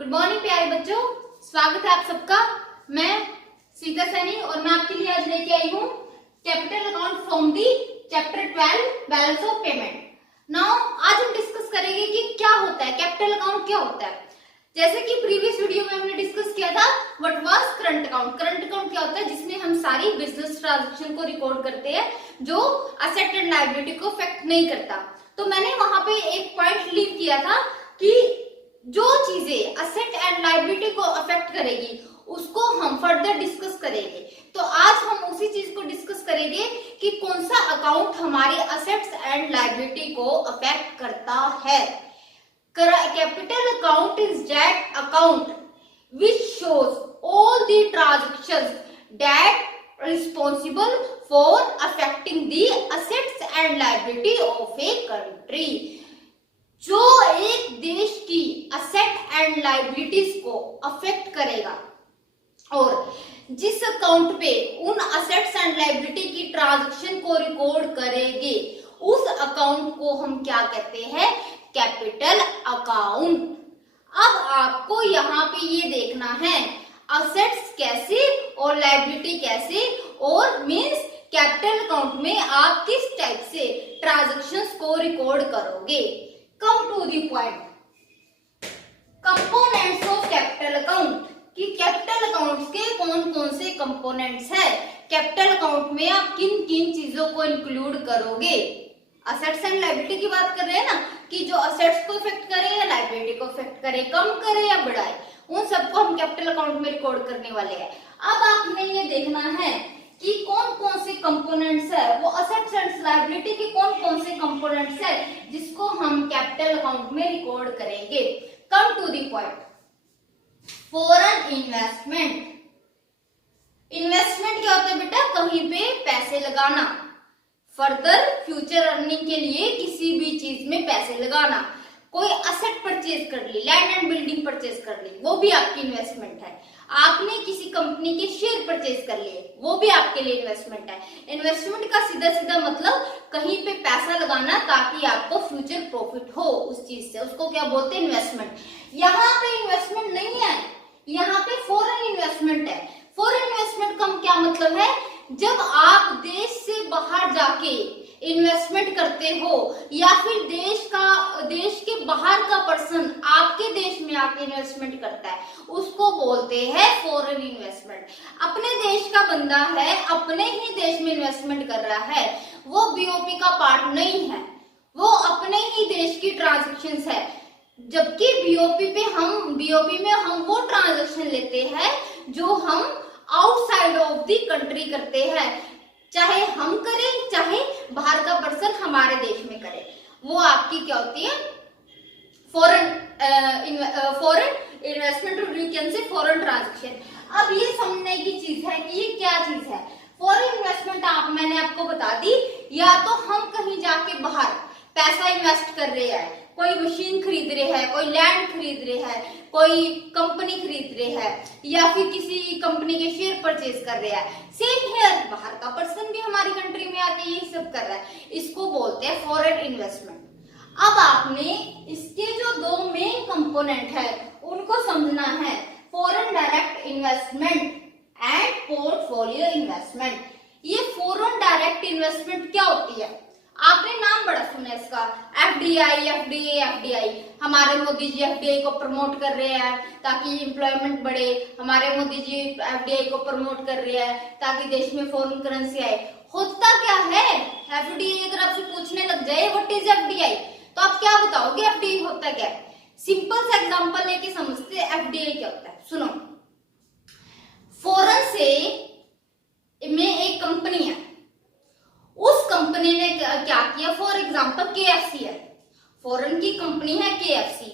Good morning प्यारे बच्चों, स्वागत है आप सबका। मैं सीता सैनी और मैं आपके लिए आज लेके आई हूँ capital account from the chapter 12 balance of payment. Now आज हम डिस्कस करेंगे कि क्या होता है कैपिटल अकाउंट, क्या होता है। जैसे कि प्रीवियस वीडियो में हमने डिस्कस किया था what was current account. Current account क्या होता है, जिसमें हम सारी बिजनेस ट्रांजैक्शन को रिकॉर्ड करते हैं जो असेट एंड लायबिलिटी को अफेक्ट नहीं करता। तो मैंने वहां पे एक पॉइंट लीव किया था कि जो चीजें असेट एंड लायबिलिटी को अफेक्ट करेगी उसको हम फर्दर डिस्कस करेंगे। तो आज हम उसी चीज को डिस्कस करेंगे कि कौन सा अकाउंट हमारे असेट्स एंड लायबिलिटी को अफेक्ट करता है। Capital account is that account which shows all the transactions that responsible for affecting the assets and liability of a country। जो एक देश की असेट एंड लाइबिलिटीज को अफेक्ट करेगा और जिस अकाउंट पे उन असेट्स एंड लाइबिलिटी की ट्रांजैक्शन को रिकॉर्ड करेंगे उस अकाउंट को हम क्या कहते हैं, कैपिटल अकाउंट। अब आपको यहाँ पे ये देखना है असेट्स कैसे और लायबिलिटी कैसे, और मींस कैपिटल अकाउंट में आप किस टाइप से ट्रांजैक्शंस को रिकॉर्ड करोगे। Come to the point, components of capital account कि कैपिटल अकाउंट्स के कौन कौन से कंपोनेंट्स है। कैपिटल अकाउंट में आप किन किन चीजों को इंक्लूड करोगे। असेट्स एंड लायबिलिटी की बात कर रहे हैं ना, कि जो असेट्स को इफेक्ट करे या लायबिलिटी को इफेक्ट करे, कम करे या बढ़ाए, उन सबको हम कैपिटल अकाउंट में रिकॉर्ड करने वाले हैं। अब आपने ये देखना है कि कौन कौन से कंपोनेंट्स है, वो असेट्स एंड लायबिलिटी के कौन कौन से कंपोनेंट्स है जिसको हम कैपिटल अकाउंट में रिकॉर्ड करेंगे। Come to the point, foreign investment. Investment क्या होता है बेटा, कहीं पे पैसे लगाना, फर्दर फ्यूचर अर्निंग के लिए किसी भी चीज में पैसे लगाना। कोई असेट परचेज कर ली, लैंड एंड बिल्डिंग परचेज कर ली, वो भी आपकी इन्वेस्टमेंट है। आपने किसी कंपनी के शेयर परचेज कर लिए, वो भी आपके लिए इन्वेस्टमेंट है। इन्वेस्टमेंट का सीधा सीधा मतलब कहीं पे पैसा लगाना ताकि आपको फ्यूचर प्रॉफिट हो उस चीज से, उसको क्या बोलते हैं, इन्वेस्टमेंट। यहाँ पे इन्वेस्टमेंट नहीं है, यहाँ पे फॉरेन इन्वेस्टमेंट है। फॉरेन इन्वेस्टमेंट का क्या मतलब है, जब आप देश से बाहर जाके इन्वेस्टमेंट करते हो या फिर देश के बाहर का पर्सन आपके देश में आके इन्वेस्टमेंट करता है, उसको बोलते हैं फॉरेन इन्वेस्टमेंट। अपने देश का बंदा है, अपने ही देश में इन्वेस्टमेंट कर रहा है, वो बीओपी का पार्ट नहीं है, वो अपने ही देश की ट्रांजैक्शंस है। जबकि बीओपी में हम वो ट्रांजैक्शन लेते हैं जो हम आउटसाइड ऑफ द कंट्री करते हैं, चाहे हम करें चाहे बाहर का पर्सन हमारे देश में करे, वो आपकी क्या होती है, फॉरेन इन्वेस्टमेंट, और you can say foreign transaction. अब ये समझने की चीज है कि ये क्या चीज है। फॉरेन इन्वेस्टमेंट मैंने आपको बता दी, या तो हम कहीं जाके बाहर पैसा इन्वेस्ट कर रहे हैं, कोई मशीन खरीद रहे हैं, कोई लैंड खरीद रहे हैं, कोई कंपनी खरीद रहे हैं, या फिर किसी कंपनी के शेयर परचेज कर रहे हैं। सेम हियर, बाहर का पर्सन भी हमारी कंट्री में आके ये सब कर रहा है, इसको बोलते हैं फॉरेन इन्वेस्टमेंट। अब आपने इसके जो दो मेन कंपोनेंट है उनको समझना है, foreign direct investment and portfolio investment. ये फॉरेन डायरेक्ट इन्वेस्टमेंट क्या होती है, आपने नाम बड़ा सुना इसका, एफडीआई। हमारे मोदी जी एफडीआई को प्रमोट कर रहे हैं ताकि एम्प्लॉयमेंट बढ़े, हमारे मोदी जी एफडीआई को प्रमोट कर रहे हैं ताकि देश में फॉरेन करेंसी आए। होता क्या है एफडीआई, अगर आपसे पूछने लग जाए व्हाट इज एफडीआई, तो आप क्या बताओगे एफडीआई होता क्या है। सिंपल सा एग्जांपल लेके समझते हैं एफडीआई क्या होता है। सुनो, फॉरेन से में एक कंपनी है, उस कंपनी ने क्या किया, फॉर एग्जांपल केएफसी है, फॉरेन की कंपनी है केएफसी,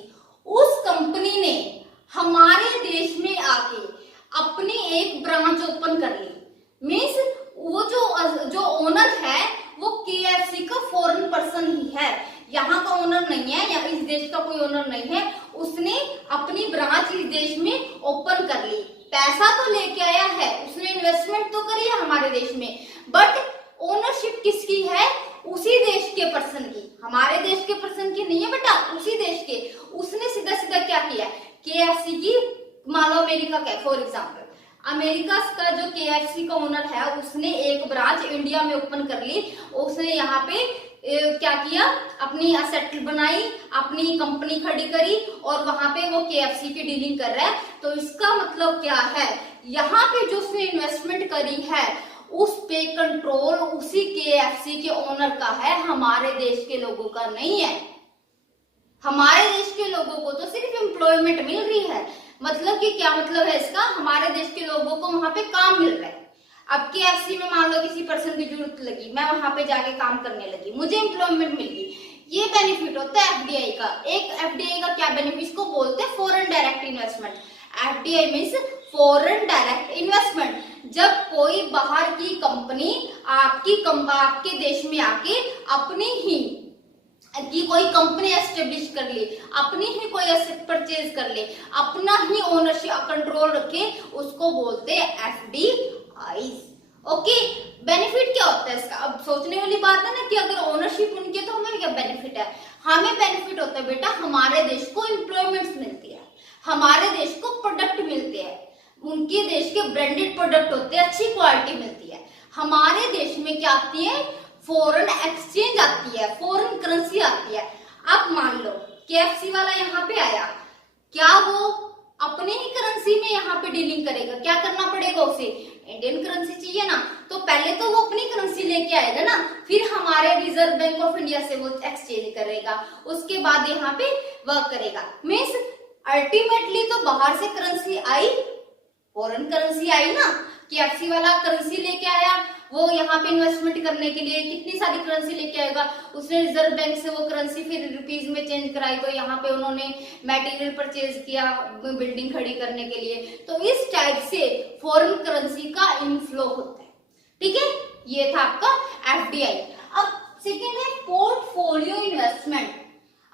उस कंपनी ने हमारे देश में आके अपनी एक ब्रांच ओपन कर ली। मींस वो जो ओनर है वो केएफसी का फॉरेन पर्सन ही है, यहाँ का ओनर नहीं है, या इस देश का कोई ओनर नहीं है। उसने अपनी ब्रांच इस देश में ओपन कर ली, पैसा तो लेके आया है, उसने इन्वेस्टमेंट तो करी है हमारे देश में, बट ओनरशिप किसकी है, उसी देश के पर्सन की, हमारे देश के पर्सन की नहीं है बेटा, उसी देश के। उसने सीधा सीधा क्या किया, केएफसी अमेरिका का, फॉर एग्जाम्पल अमेरिका का जो KFC का ओनर है उसने एक ब्रांच इंडिया में ओपन कर ली, उसने यहाँ पे क्या किया, अपनी असेट बनाई, अपनी कंपनी खड़ी करी और वहां पे वो KFC की डीलिंग कर रहा है। तो इसका मतलब क्या है, यहाँ पे जो उसने इन्वेस्टमेंट करी है उस पे कंट्रोल उसी KFC के ओनर का है, हमारे देश के लोगों का नहीं है। हमारे देश के लोगों को तो सिर्फ एम्प्लॉयमेंट मिल रही है, मतलब कि क्या मतलब है इसका, हमारे देश के लोगों को वहां पे काम मिल रहा है। अब KFC में मान लो किसी पर्सन की जरूरत लगी, मैं वहां पे जाके काम करने लगी, मुझे एम्प्लॉयमेंट मिल गई, ये बेनिफिट होता है FDI का। एक FDI का क्या बेनिफिट, इसको बोलते हैं foreign direct investment. FDI means foreign direct investment. जब कोई बाहर की कंपनी आपके देश में आके अपनी ही कि कोई कंपनी एस्टेब्लिश कर ले, अपनी ही कोई एसेट परचेज कर ले, अपना ही ओनरशिप कंट्रोल रखे, उसको बोलते हैं FDI। ओके, बेनिफिट क्या होता है इसका, अब सोचने वाली बात है ना कि अगर ओनरशिप उनकी है तो हमें क्या बेनिफिट है। हमें बेनिफिट होता है बेटा, हमारे देश को एम्प्लॉयमेंट मिलती है, हमारे देश को प्रोडक्ट मिलते हैं, उनके देश के ब्रांडेड प्रोडक्ट होते हैं, अच्छी क्वालिटी मिलती है। हमारे देश में क्या आती है, फॉरेन एक्सचेंज आती है, फॉरेन करेंसी आती है। अब मान लो KFC वाला यहाँ पे आया, क्या वो अपने ही करेंसी में यहाँ पे डीलिंग करेगा, क्या करना पड़ेगा उसे, इंडियन करेंसी चाहिए ना, तो पहले तो वो अपनी करेंसी लेके आएगा ना, फिर हमारे रिजर्व बैंक ऑफ इंडिया से वो एक्सचेंज करेगा, उसके बाद यहाँ पे वर्क करेगा। मीन्स अल्टीमेटली तो बाहर से करेंसी आई, फॉरेन करेंसी आई ना, KFC वाला करेंसी लेके आया, वो यहाँ पे इन्वेस्टमेंट करने के लिए कितनी सारी करेंसी लेके आएगा, उसने रिजर्व बैंक से वो करेंसी फिर रुपीज में चेंज कराई, तो यहाँ पे उन्होंने मटेरियल परचेज किया बिल्डिंग खड़ी करने के लिए। तो इस टाइप से फॉरेन करेंसी का इनफ्लो होता है। ठीक है, ये था आपका FDI। अब सेकेंड है पोर्टफोलियो इन्वेस्टमेंट।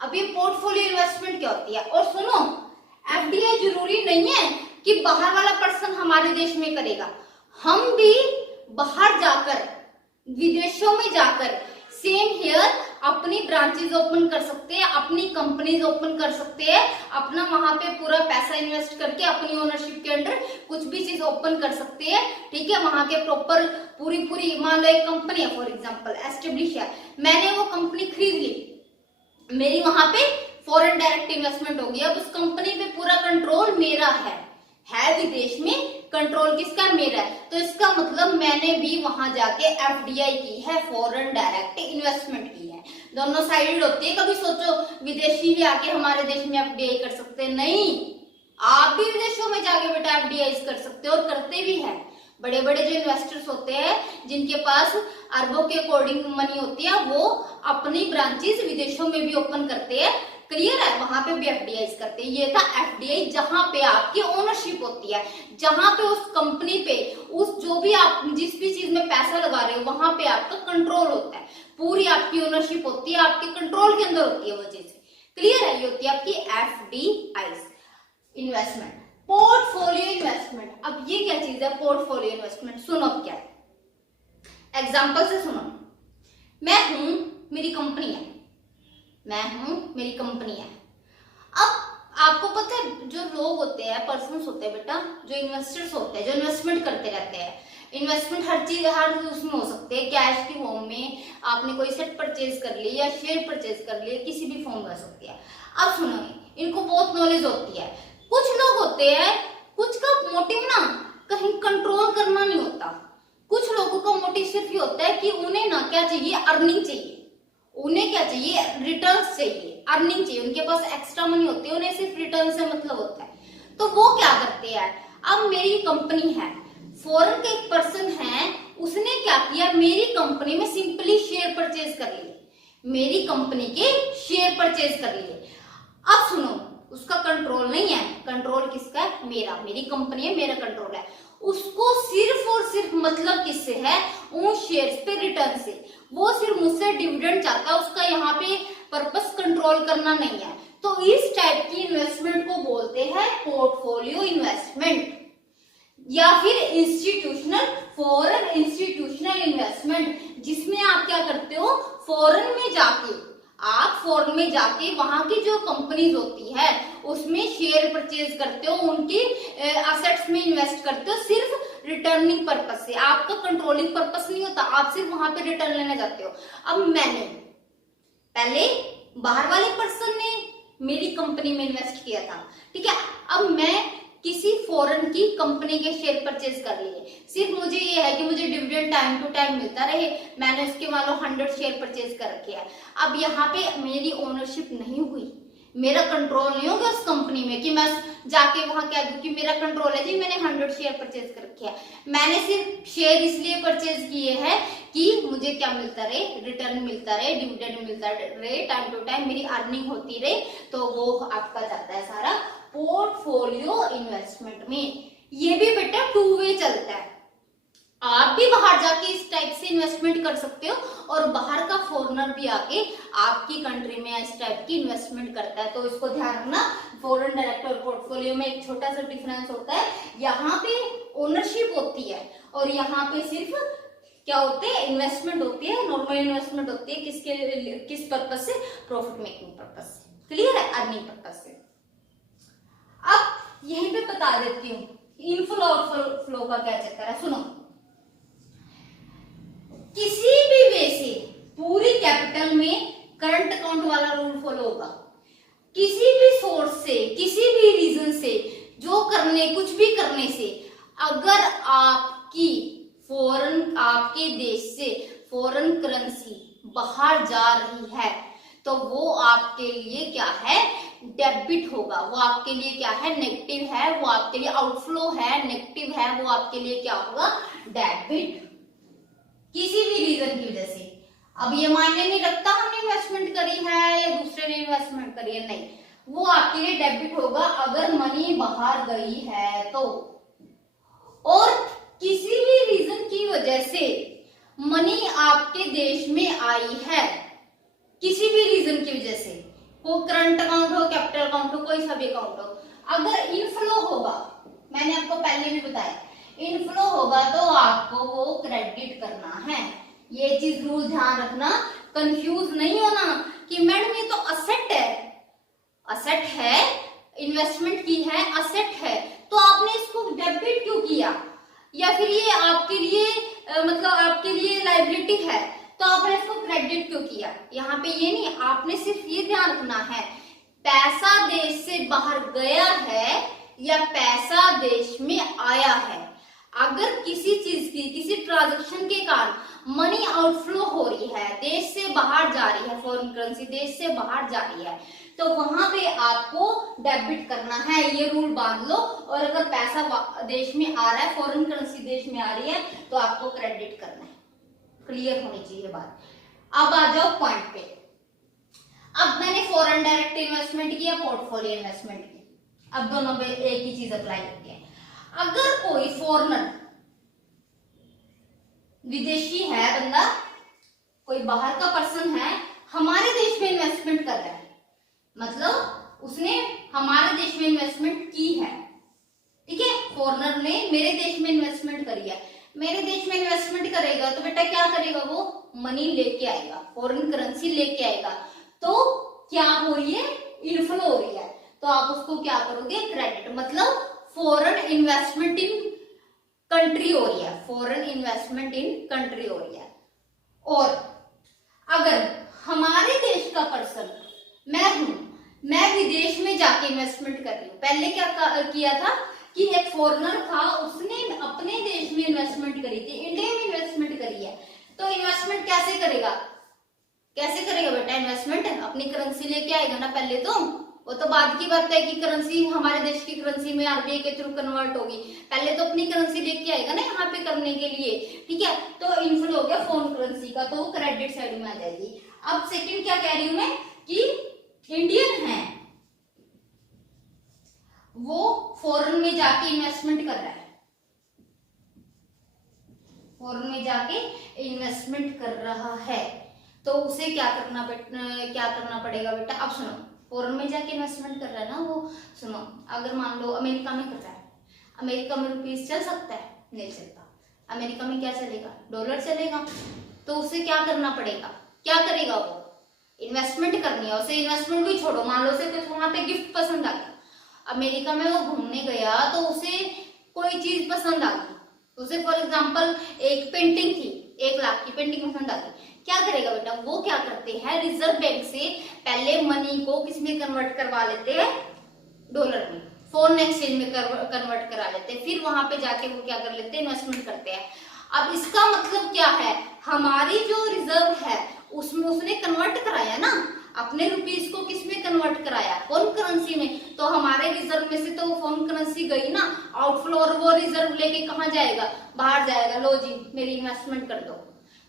अब ये पोर्टफोलियो इन्वेस्टमेंट क्या होती है, और सुनो FDI जरूरी नहीं है कि बाहर वाला पर्सन हमारे देश में करेगा, हम भी बाहर जाकर विदेशों में जाकर सेम हियर अपनी ब्रांचेस ओपन कर सकते हैं, अपनी कंपनीज ओपन कर सकते हैं, अपना वहां पे पूरा पैसा इन्वेस्ट करके अपनी ओनरशिप के अंडर कुछ भी चीज ओपन कर सकते हैं। ठीक है, वहां के प्रॉपर पूरी मान लो एक कंपनी है फॉर एग्जांपल एस्टेब्लिश है, मैंने वो कंपनी खरीद ली, मेरी वहां पे फॉरेन डायरेक्ट इन्वेस्टमेंट होगी, अब उस कंपनी पे पूरा कंट्रोल मेरा है विदेश में कंट्रोल किसका, मेरा है। तो इसका मतलब मैंने भी वहां जाके FDI की है, फॉरेन डायरेक्ट इन्वेस्टमेंट की है। दोनों साइड होती है। कभी सोचो विदेशी भी आके हमारे देश में FDI कर सकते हैं, नहीं, आप भी विदेशों में जाके बेटा FDI कर सकते हो और करते भी है। बड़े बड़े जो इन्वेस्टर्स होते हैं जिनके पास अरबों के अकॉर्डिंग मनी होती है, वो अपनी ब्रांचेस विदेशों में भी ओपन करते हैं, क्लियर है, वहां पे भी FDI करते हैं। ये था FDI, जहां पे आपकी ओनरशिप होती है, जहां पे उस कंपनी पे उस जो भी आप जिस भी चीज में पैसा लगा रहे हो वहां पे आपका कंट्रोल होता है, पूरी आपकी ओनरशिप होती है, आपके कंट्रोल के अंदर होती है वो चीज, क्लियर है। ये होती है आपकी FDI इन्वेस्टमेंट। पोर्टफोलियो इन्वेस्टमेंट, अब ये क्या चीज है पोर्टफोलियो इन्वेस्टमेंट, सुनो क्या है, एग्जाम्पल से सुनो। मैं हूं, मेरी कंपनी है, मैं हूं, मेरी कंपनी है। अब आपको पता है जो लोग होते हैं, पर्सन्स होते हैं बेटा, जो इन्वेस्टर्स होते हैं, जो इन्वेस्टमेंट करते रहते हैं, इन्वेस्टमेंट हर चीज हर उसमें हो सकते हैं, कैश की फॉर्म में आपने कोई सेट परचेज कर ली या शेयर परचेज कर लिए, किसी भी फॉर्म कर सकती है। अब सुनो, इनको बहुत नॉलेज होती है। कुछ लोग होते हैं, कुछ का मोटिव ना कहीं कंट्रोल करना नहीं होता, कुछ लोगों का मोटिव सिर्फ ये होता है कि उन्हें ना क्या चाहिए, अर्निंग चाहिए, उन्हें क्या चाहिए, रिटर्न्स चाहिए, अर्निंग चाहिए, उनके पास एक्स्ट्रा मनी होती है, उन्हें सिर्फ रिटर्न से मतलब होता है। तो वो क्या करते हैं, अब मेरी कंपनी है, फॉरेन के एक पर्सन है, उसने क्या किया, मेरी कंपनी में सिंपली शेयर परचेज कर लिए, मेरी कंपनी के शेयर परचेज कर लिए। अब सुनो, उसका कंट्रोल नहीं है, कंट्रोल किसका है, मेरा, मेरी कंपनी है, मेरा कंट्रोल है। उसको सिर्फ और सिर्फ मतलब किससे है, उन शेयर्स पे रिटर्न से, वो सिर्फ मुझसे डिविडेंड चाहता है, उसका यहाँ पे पर्पस कंट्रोल करना नहीं है। तो इस टाइप की इन्वेस्टमेंट को बोलते हैं पोर्टफोलियो इन्वेस्टमेंट, या फिर इंस्टीट्यूशनल, फॉरेन इंस्टीट्यूशनल इन्वेस्टमेंट, जिसमें आप क्या करते हो, फॉरेन में जाके आप फॉरेन में जाके वहां की जो कंपनीज होती है उसमें शेयर परचेज करते हो, उनकी असेट्स में इन्वेस्ट करते हो सिर्फ रिटर्निंग पर्पस से। आपका कंट्रोलिंग पर्पस नहीं होता, आप सिर्फ वहां पे रिटर्न लेने जाते हो। अब मैंने पहले बाहर वाले पर्सन ने मेरी कंपनी में इन्वेस्ट किया था, ठीक है, अब मैं किसी फॉरेन की कंपनी के शेयर परचेज कर लिए, सिर्फ मुझे ये है कि मुझे डिविडेंड टाइम टू टाइम मिलता रहे, मैंने उसके मान लो 100 शेयर परचेज कर रखे हैं। अब यहाँ पे मेरी ओनरशिप नहीं हुई, मेरा कंट्रोल नहीं होगा उस कंपनी में कि मैं जाके वहां कह दूं कि मेरा कंट्रोल है जी, मैंने 100 शेयर परचेज कर रखे हैं। मैंने सिर्फ शेयर इसलिए परचेज किए हैं कि मुझे क्या मिलता रहे, रिटर्न मिलता रहे, डिविडेंड मिलता रहे, टाइम टू टाइम मेरी अर्निंग होती रहे। तो वो आपका जाता है सारा पोर्टफोलियो इन्वेस्टमेंट में। ये भी बेटा 2 वे चलता है, आप भी बाहर जाके इस टाइप से इन्वेस्टमेंट कर सकते हो और बाहर का फॉरेनर भी आके आपकी कंट्री में इस टाइप की इन्वेस्टमेंट करता है। तो इसको ध्यान रखना, फॉरेन डायरेक्ट और पोर्टफोलियो में एक छोटा सा डिफरेंस होता है, यहाँ पे ओनरशिप होती है और यहाँ पे सिर्फ क्या होते हैं, इन्वेस्टमेंट होती है, नॉर्मल इन्वेस्टमेंट होती है। किस पर्पज से, प्रॉफिट मेकिंग पर्पज से, क्लियर है, अर्निंग पर्पज से। अब यहीं पे बता देती हूँ इनफ्लो और फ्लो का क्या चक्कर है, सुनो। किसी भी वे से पूरी कैपिटल में करंट अकाउंट वाला रूल फॉलो होगा। किसी भी सोर्स से, किसी भी रीजन से, जो करने, कुछ भी करने से अगर आपकी फॉरेन, आपके देश से फॉरेन करेंसी बाहर जा रही है तो वो आपके लिए क्या है, डेबिट होगा। वो आपके लिए क्या है, नेगेटिव है। वो आपके लिए आउटफ्लो है, नेगेटिव है। वो आपके लिए क्या होगा, डेबिट, किसी भी रीजन की वजह से। अब ये मायने नहीं रखता हमने इन्वेस्टमेंट करी है या दूसरे ने इन्वेस्टमेंट करी है, नहीं, वो आपके लिए डेबिट होगा अगर मनी बाहर गई है तो। और किसी भी रीजन की वजह से मनी आपके देश में आई है, किसी भी रीजन की वजह से, वो करंट अकाउंट हो, कैपिटल अकाउंट हो, कोई सा भी अकाउंट हो, अगर इनफ्लो होगा, मैंने आपको पहले भी बताया, इनफ्लो होगा तो आपको वो क्रेडिट करना है। ये चीज रूल ध्यान रखना, कंफ्यूज नहीं होना कि मैडम ये तो असेट है, असेट है, इन्वेस्टमेंट की है, असेट है, तो आपने इसको डेबिट क्यों किया, या फिर ये आपके लिए मतलब आपके लिए लायबिलिटी है तो आपने इसको क्रेडिट क्यों किया। यहाँ पे ये नहीं, आपने सिर्फ ये ध्यान रखना है पैसा देश से बाहर गया है या पैसा देश में आया है। अगर किसी चीज की, किसी ट्रांजैक्शन के कारण मनी आउटफ्लो हो रही है, देश से बाहर जा रही है, फॉरेन करेंसी देश से बाहर जा रही है, तो वहां पे आपको डेबिट करना है, ये रूल बांध लो। और अगर पैसा देश में आ रहा है, फॉरेन करेंसी देश में आ रही है, तो आपको क्रेडिट करना है। क्लियर होनी चाहिए बात। अब आ जाओ पॉइंट पे। अब मैंने फॉरेन डायरेक्ट इन्वेस्टमेंट किया, पोर्टफोलियो इन्वेस्टमेंट की, अब दोनों पे एक ही चीज अप्लाई होती है। अगर कोई फॉरेनर, विदेशी है बंदा, कोई बाहर का पर्सन है, हमारे देश में इन्वेस्टमेंट कर रहा है, मतलब उसने हमारे देश में इन्वेस्टमेंट की है, ठीक है, फॉरेनर ने मेरे देश में इन्वेस्टमेंट करी है, मेरे देश में इन्वेस्टमेंट करेगा तो बेटा क्या करेगा, वो मनी लेके आएगा, फॉरेन करेंसी लेके आएगा। तो क्या हो रही है, इनफ्लो हो रही है, तो आप उसको क्या करोगे, क्रेडिट, मतलब फॉरेन इन्वेस्टमेंट इन कंट्री हो रही है, फॉरेन इन्वेस्टमेंट इन कंट्री हो रही है। और अगर हमारे देश का पर्सन, मैं हूं, मैं विदेश में जाके इन्वेस्टमेंट कर रही हूँ, पहले क्या किया था कि एक फॉरेनर था, उसने अपने देश में इन्वेस्टमेंट करी थी, इंडिया में इन्वेस्टमेंट करी है, तो इन्वेस्टमेंट कैसे करेगा, कैसे करेगा बेटा, इन्वेस्टमेंट अपनी करेंसी लेके आएगा ना पहले तो, वो तो बाद की बात है कि करेंसी हमारे देश की करेंसी में आरबीआई के थ्रू कन्वर्ट होगी, पहले तो अपनी करेंसी लेके आएगा ना यहाँ पे करने के लिए, ठीक है। तो इनफ्लो हो गया फॉरेन करेंसी का, तो वो क्रेडिट साइड में आ जाएगी। अब सेकंड क्या कह रही हूं मैं कि इंडियन है, वो फॉरेन में जाके इन्वेस्टमेंट कर रहा है, फॉरेन में जाके इन्वेस्टमेंट कर रहा है, तो उसे क्या करना पड़ेगा बेटा। अब सुनो, फॉरेन में जाके इन्वेस्टमेंट कर रहा है ना वो, सुनो, अगर मान लो अमेरिका में कर रहा है, अमेरिका में रुपीस चल सकता है, नहीं चलता, अमेरिका में क्या चलेगा, डॉलर चलेगा, तो उसे क्या करना पड़ेगा, क्या करेगा वो, इन्वेस्टमेंट करनी है उसे, इन्वेस्टमेंट भी छोड़ो, मान लो उसे कुछ वहां पे गिफ्ट पसंद आ गया, अमेरिका में वो घूमने गया तो उसे कोई चीज पसंद आ गई, उसे फॉर एग्जाम्पल एक पेंटिंग थी, 1 लाख की पेंटिंग पसंद आ गई, क्या करेगा बेटा, वो क्या करते हैं रिजर्व बैंक से पहले मनी को किसमें कन्वर्ट करवा लेते हैं, डॉलर में, फॉरेन एक्सचेंज में कन्वर्ट करा लेते हैं, फिर वहां पे जाके वो क्या कर लेते हैं, इन्वेस्टमेंट करते हैं। अब इसका मतलब क्या है, हमारी जो रिजर्व है उसमें उसने कन्वर्ट कराया ना, अपने रुपीस को किसमें कन्वर्ट कराया, फॉरेन करेंसी में, तो हमारे रिजर्व में से तो वो फॉरेन करेंसी गई ना आउटफ्लो, और वो रिजर्व लेके कहाँ जाएगा, बाहर जाएगा, लो जी मेरी इन्वेस्टमेंट कर दो,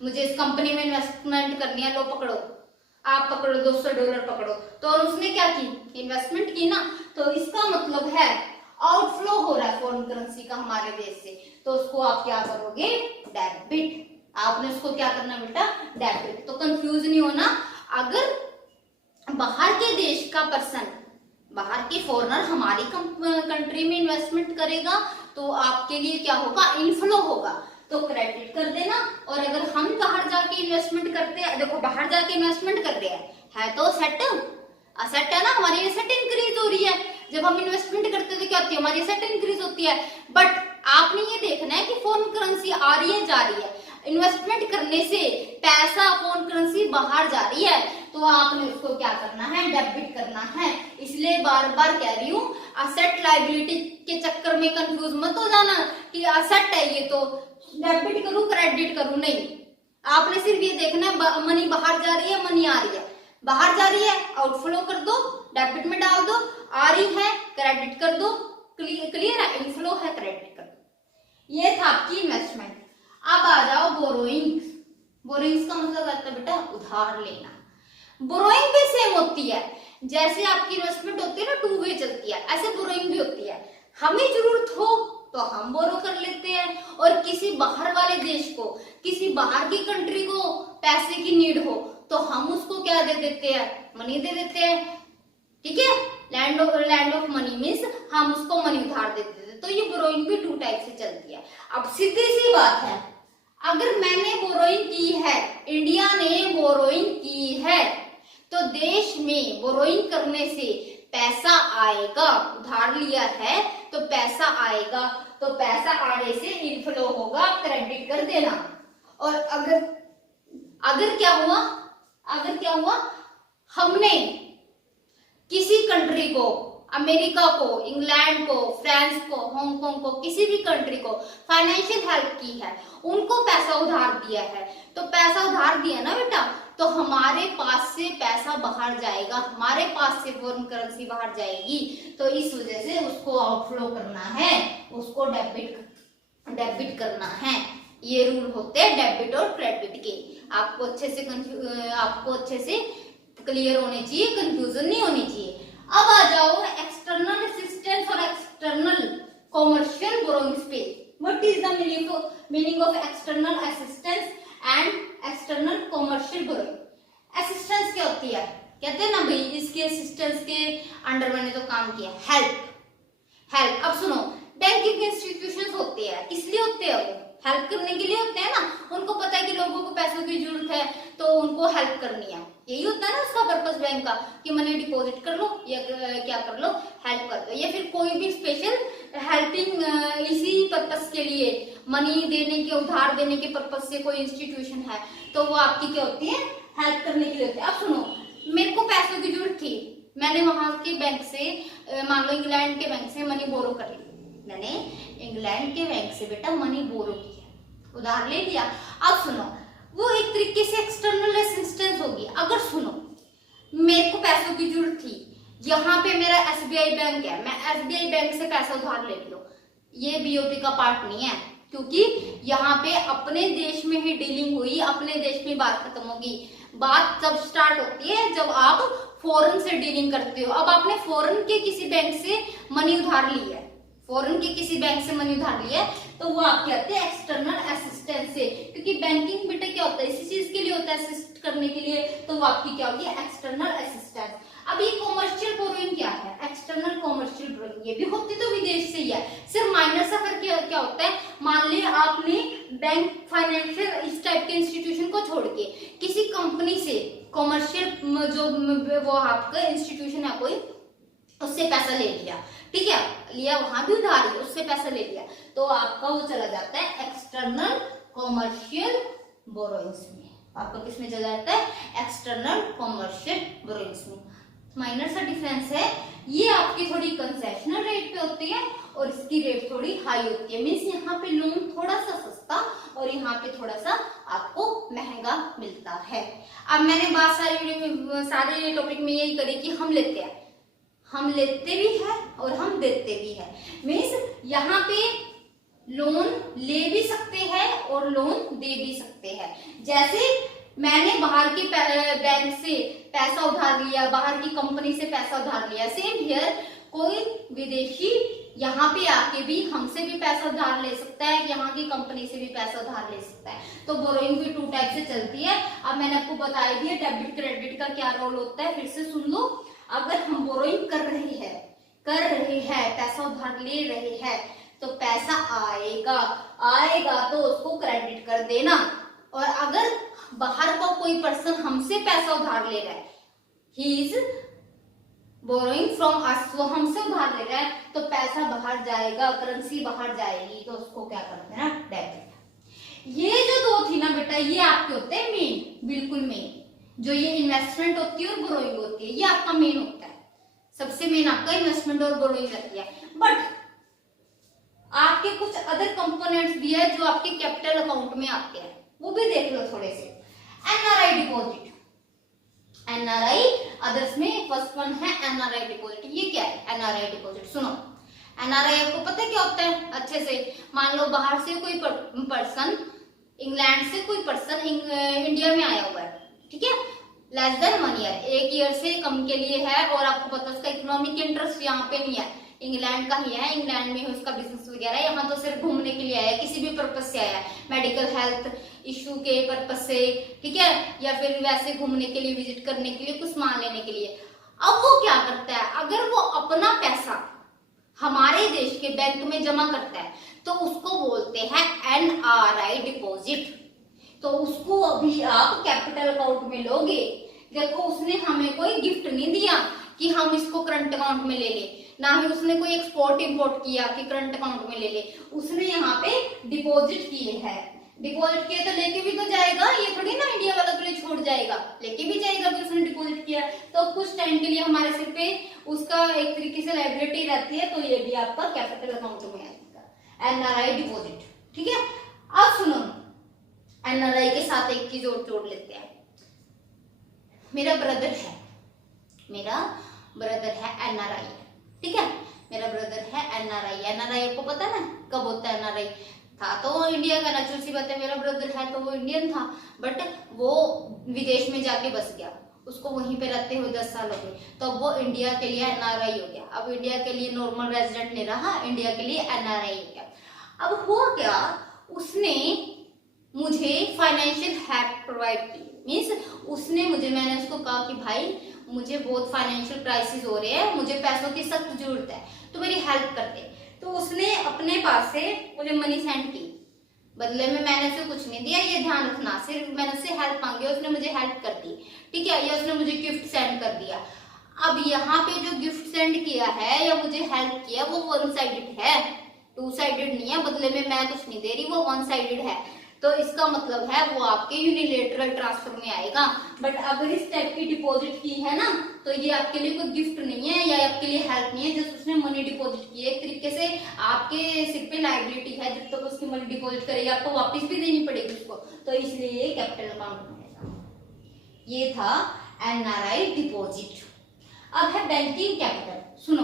मुझे इस कंपनी में इन्वेस्टमेंट करनी है, लो पकड़ो, आप पकड़ो, $200 पकड़ो, तो उसने क्या की, इन्वेस्टमेंट की ना, तो इसका मतलब है आउटफ्लो हो रहा है फॉरेन करेंसी का हमारे देश से, तो उसको आप क्या करोगे, डेबिट, आपने उसको क्या करना बेटा, डेबिट। तो कंफ्यूज नहीं होना, अगर बाहर के देश का पर्सन, बाहर के फॉरेनर हमारी कंट्री में इन्वेस्टमेंट करेगा तो आपके लिए क्या होगा, इनफ्लो होगा, तो क्रेडिट कर देना। और अगर हम बाहर जाके इन्वेस्टमेंट करते हैं, देखो बाहर जाके इन्वेस्टमेंट करते हैं तो असेट है ना, हमारी एसेट इंक्रीज हो रही है, जब हम इन्वेस्टमेंट करते हैं तो क्या होती है, हमारी एसेट इंक्रीज होती है। बट आपने ये देखना है कि फॉरेन करेंसी आ रही है जा रही है, इन्वेस्टमेंट करने से पैसा फॉरेन करेंसी बाहर जा रही है, तो आपने उसको क्या करना है, डेबिट करना है। इसलिए बार बार कह रही हूँ, असेट लायबिलिटी के चक्कर में कंफ्यूज मत हो जाना कि असेट है ये तो डेबिट करूं क्रेडिट करूं, नहीं, आपने सिर्फ ये देखना है मनी बाहर जा रही है, मनी आ रही है, बाहर जा रही है आउटफ्लो कर दो, डेबिट में डाल दो, आ रही है क्रेडिट कर दो, क्लियर है, इनफ्लो है क्रेडिट कर दो। ये था आपकी इन्वेस्टमेंट। अब आ जाओ बोरोइंग्स। बोरोइंग्स का मतलब आता है बेटा उधार लेना। बोरोइंग भी सेम होती है, जैसे आपकी इन्वेस्टमेंट होती है ना, 2 वे चलती है, ऐसे बोरोइंग भी होती है, हमें जरूरत हो तो हम बोरो कर लेते हैं, और किसी बाहर वाले देश को, किसी बाहर की कंट्री को पैसे की नीड हो तो हम उसको क्या दे देते हैं, मनी दे देते हैं, ठीक है, लैंड ऑफ मनी मीन्स हम उसको मनी उधार दे देते हैं। तो ये बोरोइंग भी 2 टाइप से चलती है। अब सीधी सी बात है, अगर मैंने बोरोइंग की है, इंडिया ने बोरोइंग की है, तो देश में बोरोइंग करने से पैसा आएगा, उधार लिया है तो पैसा आएगा, तो पैसा आने से इनफ्लो होगा, क्रेडिट कर देना। और अगर क्या हुआ, हमने किसी कंट्री को, अमेरिका को, इंग्लैंड को, फ्रांस को, हांगकांग को, किसी भी कंट्री को फाइनेंशियल हेल्प की है, उनको पैसा उधार दिया है, तो पैसा उधार दिया ना बेटा, तो हमारे पास से पैसा बाहर जाएगा, हमारे पास से फॉरेन करेंसी बाहर जाएगी, तो इस वजह से उसको आउटफ्लो करना है, उसको डेबिट करना है। ये रूल होते हैं डेबिट और क्रेडिट के, आपको अच्छे से क्लियर होने चाहिए, कंफ्यूजन नहीं होनी चाहिए। अब आ जाओ एक्सटर्नल असिस्टेंस और एक्सटर्नल कॉमर्शियल बोरोइंग्स पे। What is the meaning of external assistance and external commercial borrowing? Assistance क्या होती है, कहते हैं ना भाई इसके असिस्टेंस के अंडर मैंने तो काम किया, हेल्प। अब सुनो, बैंकिंग इंस्टीट्यूशंस होते हैं, किस लिए होते हैं, वो हेल्प करने के लिए होते हैं ना, उनको पता है कि लोगों को पैसों की जरूरत है तो उनको हेल्प करनी है, यही होता है ना उसका पर्पस बैंक का, कि मनी डिपॉजिट कर लो या क्या कर लो, हेल्प कर दो, या फिर कोई भी स्पेशल हेल्पिंग इसी पर्पस के लिए मनी देने के, उधार देने के पर्पस से कोई इंस्टीट्यूशन है, तो वो आपकी क्या होती है, हेल्प करने के लिए होती है। अब सुनो, मेरे को पैसों की जरूरत थी, मैंने वहां के बैंक से, मान लो इंग्लैंड के बैंक से मनी बोरो कर ली, मैंने इंग्लैंड के बैंक से बेटा मनी बोरो किया, उधार ले लिया। अब सुनो, वो एक तरीके से एक्सटर्नल असिस्टेंस होगी। अगर सुनो, मेरे को पैसों की जरूरत थी, यहाँ पे मेरा SBI बैंक है, मैं SBI बैंक से पैसा उधार ले लियो, ये BOP का पार्ट नहीं है, क्योंकि यहाँ पे अपने देश में ही डीलिंग हुई, अपने देश में बात खत्म होगी। बात तब स्टार्ट होती है जब आप फॉरेन से डीलिंग करते हो। अब आपने फॉरेन के किसी बैंक से मनी उधार ली है, फॉरेन के किसी बैंक से मनी उधार लिया है, तो वो आप कहते हैं एक्सटर्नल असिस्टेंस से, क्योंकि बैंकिंग बेटा क्या होता है, इसी चीज के लिए होता है, असिस्ट करने के लिए, तो वो आपकी क्या होगी, एक्सटर्नल असिस्टेंस। अब ये कॉमर्शियल बोरोइंग क्या है, एक्सटर्नल कॉमर्शियल बोरोइंग, ये भी होती तो विदेश से ही है, सिर्फ माइनर सा फर्क क्या होता है, मान लिया आपने बैंक, फाइनेंशियल इस टाइप के इंस्टीट्यूशन को छोड़ के किसी कंपनी से कॉमर्शियल जो वो आपका इंस्टीट्यूशन है कोई, उससे पैसा ले लिया, ठीक है, लिया वहां भी उधार लिया, उससे पैसा ले लिया, तो आपका वो चला जाता है एक्सटर्नल कॉमर्शियल बोरोइंग्स में। आपका किसमें चला जाता है? एक्सटर्नल कॉमर्शियल बोरोइंग्स में। माइनर सा डिफरेंस है, ये आपकी थोड़ी कंसेशनल रेट पे होती है और इसकी रेट थोड़ी हाई होती है। मीन्स यहाँ पे लोन थोड़ा सा सस्ता और यहाँ पे थोड़ा सा आपको महंगा मिलता है। अब मैंने बात सारे टॉपिक में यही करी कि हम लेते हैं, हम लेते भी है और हम देते भी है। मीन्स यहाँ पे लोन ले भी सकते हैं और लोन दे भी सकते हैं। जैसे मैंने बाहर की बैंक से पैसा उधार लिया, बाहर की कंपनी से पैसा उधार लिया, सेम हियर कोई विदेशी यहाँ पे आके भी हमसे भी पैसा उधार ले सकता है, यहाँ की कंपनी से भी पैसा उधार ले सकता है। तो बोरोइंग भी 2 टाइप से चलती है। अब मैंने आपको बताया दिया डेबिट क्रेडिट का क्या रोल होता है, फिर से सुन लो। अगर हम बोरोइंग कर रहे हैं, पैसा उधार ले रहे हैं, तो पैसा आएगा तो उसको क्रेडिट कर देना। और अगर बाहर का कोई पर्सन हमसे पैसा उधार ले रहा है, he is borrowing from us, वो हमसे उधार ले रहा है, तो पैसा बाहर जाएगा, करेंसी बाहर जाएगी, तो उसको क्या करते हैं ना, डेबिट। ये जो 2 थी ना बेटा, ये आपके होते हैं मेन, बिल्कुल मेन। जो ये इन्वेस्टमेंट होती है और बोरोइंग होती है, ये आपका मेन होता है। सबसे मेन आपका इन्वेस्टमेंट और बोरोइंग रहती है। बट आपके कुछ अदर कंपोनेंट्स भी है जो आपके कैपिटल अकाउंट में आते हैं, वो भी देख लो थोड़े से। एनआरआई डिपॉजिट, एनआरआई अदर्स में फर्स्ट वन है एनआरआई डिपॉजिट। ये क्या है एनआरआई डिपॉजिट? सुनो, एनआरआई आपको पता है क्या होता है अच्छे से? मान लो बाहर से कोई पर्सन, इंग्लैंड से कोई पर्सन इंडिया में आया हुआ है, ठीक है, लेस देन 1 ईयर, 1 ईयर से कम के लिए है, और आपको पता है उसका इकोनॉमिक इंटरेस्ट यहाँ पे नहीं है, इंग्लैंड का ही है, इंग्लैंड में उसका बिजनेस वगैरह है, यहाँ तो सिर्फ घूमने के लिए आया है, किसी भी पर्पज से आया है, मेडिकल हेल्थ इशू के पर्पज से, ठीक है, या फिर वैसे घूमने के लिए, विजिट करने के लिए, कुछ सामान लेने के लिए। अब वो क्या करता है, अगर वो अपना पैसा हमारे देश के बैंक में जमा करता है तो उसको बोलते हैं एनआरआई डिपॉजिट। तो उसको अभी आप कैपिटल अकाउंट में लोगे। देखो, उसने हमें कोई गिफ्ट नहीं दिया कि हम इसको करंट अकाउंट में ले ले, ना ही उसने कोई एक्सपोर्ट इंपोर्ट किया कि करंट अकाउंट में ले ले, उसने यहाँ पे डिपॉजिट किए हैं। डिपॉजिट किए तो लेके भी तो जाएगा, ये थोड़ी ना इंडिया वालों के लिए छोड़ जाएगा, लेके भी जाएगा कि उसने डिपॉजिट किया। तो कुछ टाइम के लिए हमारे सिर पे उसका एक तरीके से लायबिलिटी रहती है, तो ये भी आपका कैपिटल अकाउंट में आएगा एनआरआई डिपॉजिट, ठीक है। अब सुनो, एनआरआई के साथ एक चीज और जोड़ लेते हैं। मेरा ब्रदर है एनआरआई, ठीक है, मेरा ब्रदर है एनआरआई। एनआरआई आपको पता है ना कब होता है? एनआरआई था तो वो इंडिया का, नेचुरल सी बात है, मेरा ब्रदर है तो वो इंडियन था, बट वो विदेश में जाके बस गया, उसको वहीं पे रहते हुए 10 साल हो गए, तो वो इंडिया के लिए एनआरआई हो गया। अब इंडिया के लिए नॉर्मल रेजिडेंट नहीं रहा, इंडिया के लिए एनआरआई हो गया। अब हो क्या, उसने मुझे फाइनेंशियल हेल्प प्रोवाइड की। मीन्स उसने मुझे, मैंने उसको कहा कि भाई मुझे बहुत फाइनेंशियल क्राइसिस हो रहे हैं, मुझे पैसों की सख्त जरूरत है, तो मेरी हेल्प कर दे। तो उसने अपने पास से मुझे मनी सेंड की, बदले में मैंने उसे कुछ नहीं दिया, ये ध्यान रखना, सिर्फ मैंने उससे हेल्प मांगी, उसने मुझे हेल्प कर दी, ठीक है, या उसने मुझे गिफ्ट सेंड कर दिया। अब यहाँ पे जो गिफ्ट सेंड किया है या मुझे हेल्प किया, वो 1 साइडेड है, 2 साइडेड नहीं है, बदले में मैं कुछ नहीं दे रही, वो 1 साइडेड है। तो इसका मतलब है वो आपके यूनिलेटरल ट्रांसफर में आएगा। बट अगर इस टाइप की डिपॉजिट की है ना, तो ये आपके लिए कोई गिफ्ट नहीं है या आपके लिए हेल्प नहीं है, जब उसने मनी डिपॉजिट की है, एक तरीके से आपके सिर पे लायबिलिटी है, जब तक उसकी मनी डिपॉजिट करेगी आपको वापस भी देनी पड़ेगी उसको, तो इसलिए ये कैपिटल अकाउंट में आएगा। ये था एनआरआई डिपॉजिट। अब है बैंकिंग कैपिटल। सुनो,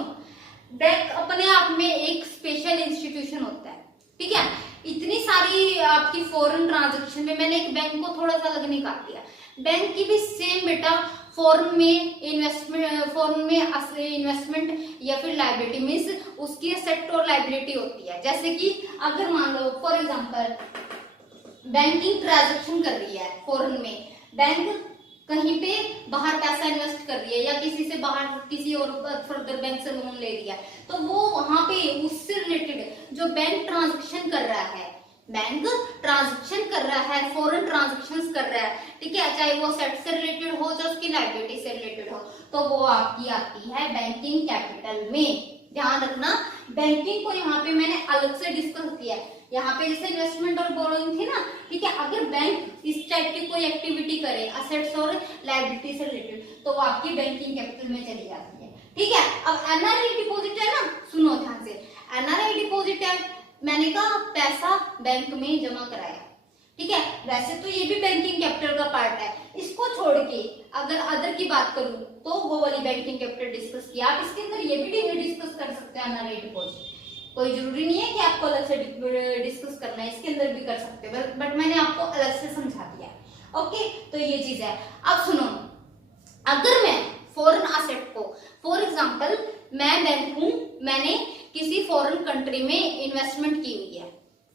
बैंक अपने आप में एक स्पेशल इंस्टीट्यूशन होता है, ठीक है। इतनी सारी आपकी फॉरेन ट्रांजैक्शन में मैंने एक बैंक को थोड़ा सा अलग निकाल दिया। बैंक की भी सेम बेटा फॉरेन में इन्वेस्टमेंट या फिर लायबिलिटी, मीन्स उसकी एसेट और लायबिलिटी होती है। जैसे कि अगर मान लो फॉर एग्जांपल बैंकिंग ट्रांजैक्शन कर रही है फॉरेन में, बैंक कहीं पे बाहर पैसा इन्वेस्ट कर रही है या किसी से बाहर किसी और फर्दर बैंक से लोन ले लिया, तो वो वहां पे उससे रिलेटेड जो बैंक ट्रांजैक्शन कर रहा है, बैंक ट्रांजैक्शन कर रहा है, फॉरेन ट्रांजैक्शंस कर रहा है, ठीक है, चाहे वो असेट से रिलेटेड हो चाहे उसकी लायबिलिटी से रिलेटेड हो, तो वो आपकी आती है बैंकिंग कैपिटल में। ध्यान रखना, बैंकिंग को यहाँ पे मैंने अलग से डिस्कस किया है। यहाँ पे जैसे इन्वेस्टमेंट और बोरोइंग थी ना, ठीक है, अगर बैंक इस टाइप की कोई एक्टिविटी करे असेट्स और लायबिलिटी से रिलेटेड, तो वो आपकी बैंकिंग कैपिटल में चली जाती है, ठीक है। अब एनआरआई डिपॉजिट है ना, सुनो ध्यान से, एनआरआई डिपॉजिट है, मैंने कहा पैसा बैंक में जमा कराया, ठीक है, वैसे तो ये भी बैंकिंग कैपिटल का पार्ट है। इसको छोड़ के अगर अदर की बात करूं तो वो वाली बैंकिंग कैपिटल डिस्कस किया, आप इसके अंदर ये भी डिस्कस कर सकते हैं एनआरआई डिपॉजिट, कोई जरूरी नहीं है कि आपको अलग से डिस्कस करना है, इसके अंदर भी कर सकते हो, बट मैंने आपको अलग से समझा दिया, ओके। तो ये चीज है। अब सुनो, अगर मैं फॉरेन असेट को, फॉर एग्जांपल मैं बैंक हूं, मैंने किसी फॉरेन कंट्री में इन्वेस्टमेंट की हुई है,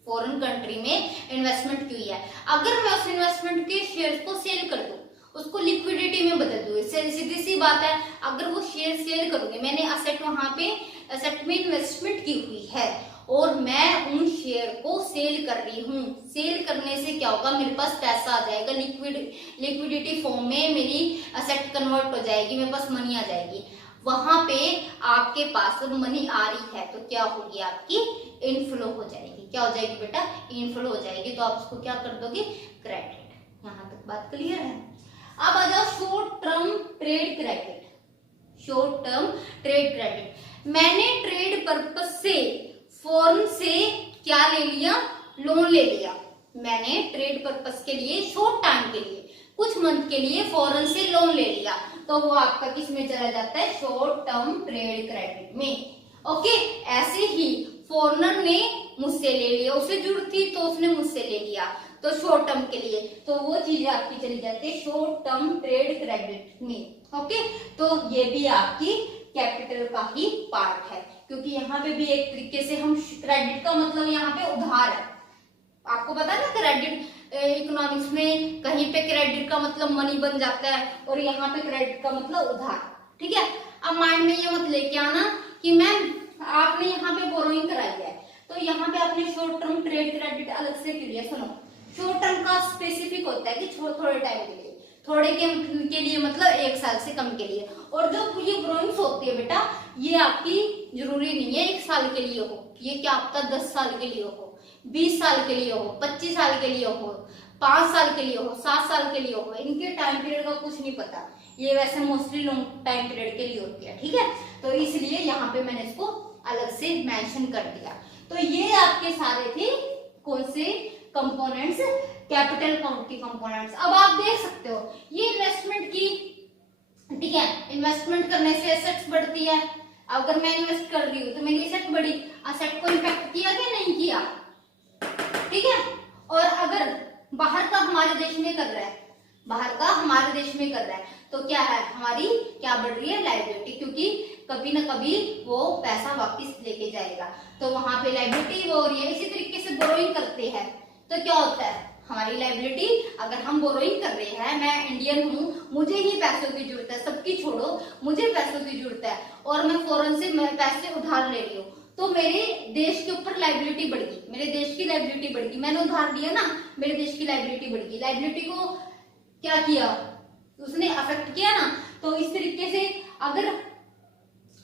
फॉरेन कंट्री में इन्वेस्टमेंट की हुई है, अगर मैं उस इन्वेस्टमेंट के शेयर्स को सेल कर दूं, उसको लिक्विडिटी में बदल दूं, सीधी सी बात है, अगर वो शेयर सेल करूंगी, मैंने असेट वहां पे असेट में इन्वेस्टमेंट की हुई है और मैं उन शेयर को सेल कर रही हूँ, सेल करने से क्या होगा, मेरे पास पैसा आ जाएगा, लिक्विडिटी फॉर्म में मेरी असेट कन्वर्ट हो जाएगी, मेरे पास मनी आ जाएगी। वहां पे आपके पास मनी आ रही है तो क्या होगी, आपकी इनफ्लो हो जाएगी। क्या हो जाएगी बेटा, इनफ्लो हो जाएगी, तो आप उसको क्या कर दोगे, क्रेडिट। यहाँ तक बात क्लियर है। अब आ जाओ short term trade credit. Short term trade credit, मैंने ट्रेड पर्पस से फॉरेन से क्या ले लिया, लोन ले लिया, मैंने ट्रेड पर्पस के लिए शॉर्ट टाइम के लिए कुछ मंथ के लिए फॉरेन से लोन ले लिया, तो वो आपका किस में चला जाता है, शॉर्ट टर्म ट्रेड क्रेडिट में, ओके। ऐसे ही फॉरेनर ने मुझसे ले लिया, उसे जरूरत थी तो उसने मुझसे ले लिया, तो शॉर्ट टर्म के लिए, तो वो चीजें आपकी चली जाती है शॉर्ट टर्म ट्रेड क्रेडिट में, ओके। तो ये भी आपकी कैपिटल का ही पार्ट है, क्योंकि यहाँ पे भी एक तरीके से हम, क्रेडिट का मतलब यहाँ पे उधार है, आपको पता है ना, क्रेडिट इकोनॉमिक्स में कहीं पे क्रेडिट का मतलब मनी बन जाता है और यहाँ पे क्रेडिट का मतलब उधार, ठीक है। अब माइंड में ये मत लेके आना कि मैम आपने यहाँ पे बोरोइंग कराई है तो यहाँ पे आपने शॉर्ट टर्म ट्रेड क्रेडिट अलग से क्यों लिया। सुनो, शॉर्ट टर्म का स्पेसिफिक होता है कि थोड़े टाइम के लिए, थोड़े के लिए मतलब 1 साल से कम के लिए, और जो ये बोरोइंग्स होती है बेटा, ये आपकी जरूरी नहीं है 1 साल के लिए हो, ये क्या आपका 10 साल के लिए हो, 20 साल के लिए हो, 25 साल के लिए हो, 5 साल के लिए हो, 7 साल के लिए हो, इनके टाइम पीरियड का कुछ नहीं पता, ये वैसे मोस्टली लॉन्ग टाइम पीरियड के लिए होती है, ठीक है। तो इसलिए यहाँ पे मैंने इसको अलग से मेंशन कर दिया। तो ये आपके सारे थे कौन से कंपोनेंट्स, कैपिटल अकाउंट के कंपोनेंट्स। अब आप देख सकते हो ये इन्वेस्टमेंट की, ठीक है, इन्वेस्टमेंट करने से एसेट्स बढ़ती है, अगर मैं इन्वेस्ट कर रही हूँ तो मेरी एसेट बढ़ी, एसेट को इम्पैक्ट किया कि नहीं किया, ठीक है। और अगर बाहर का हमारे देश में कर रहा है, बाहर का हमारे देश में कर रहा है, तो क्या है, हमारी क्या बढ़ रही है, लायबिलिटी, क्योंकि कभी ना कभी वो पैसा वापस लेके जाएगा, तो वहां पे लायबिलिटी वो हो रही है। इसी तरीके से बोरोइंग करते हैं तो क्या होता है, हमारी लायबिलिटी, अगर हम बोरोइंग कर रहे हैं, मैं इंडियन हूँ, मुझे ही पैसों की जरूरत है, सबकी छोड़ो, मुझे पैसों की जरूरत है, और मैं फॉरेन से पैसे उधार ले रही हूँ, तो मेरे देश के ऊपर लायबिलिटी बढ़ गई, मेरे देश की लायबिलिटी बढ़ गई, मैंने उधार लिया ना, मेरे देश की लायबिलिटी बढ़ गई, लायबिलिटी को क्या किया, उसने अफेक्ट किया ना। तो इस तरीके से अगर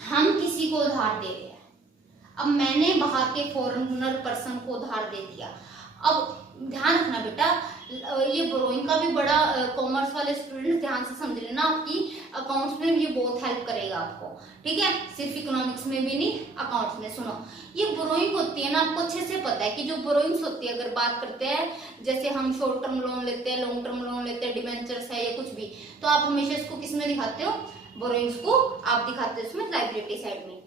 हम किसी को उधार दे रहे हैं, अब मैंने बाहर के फॉरेनर पर्सन को उधार दे दिया, अब ध्यान रखना बेटा, ये बोरोइंग का भी बड़ा, कॉमर्स वाले स्टूडेंट ध्यान से समझ लेना, आपकी अकाउंट्स में ये बहुत हेल्प करेगा आपको, ठीक है, सिर्फ इकोनॉमिक्स में भी नहीं, अकाउंट्स में। सुनो, ये बोरोइंग होती है ना, आपको अच्छे से पता है कि जो बोरोइंग्स होती है, अगर बात करते हैं जैसे हम शॉर्ट टर्म लोन लेते हैं, लॉन्ग टर्म लोन लेते हैं, डिबेंचर्स है या कुछ भी, तो आप हमेशा इसको किस में दिखाते हो, बोरोइंग्स को आप दिखाते हो इसमें लायबिलिटी साइड में।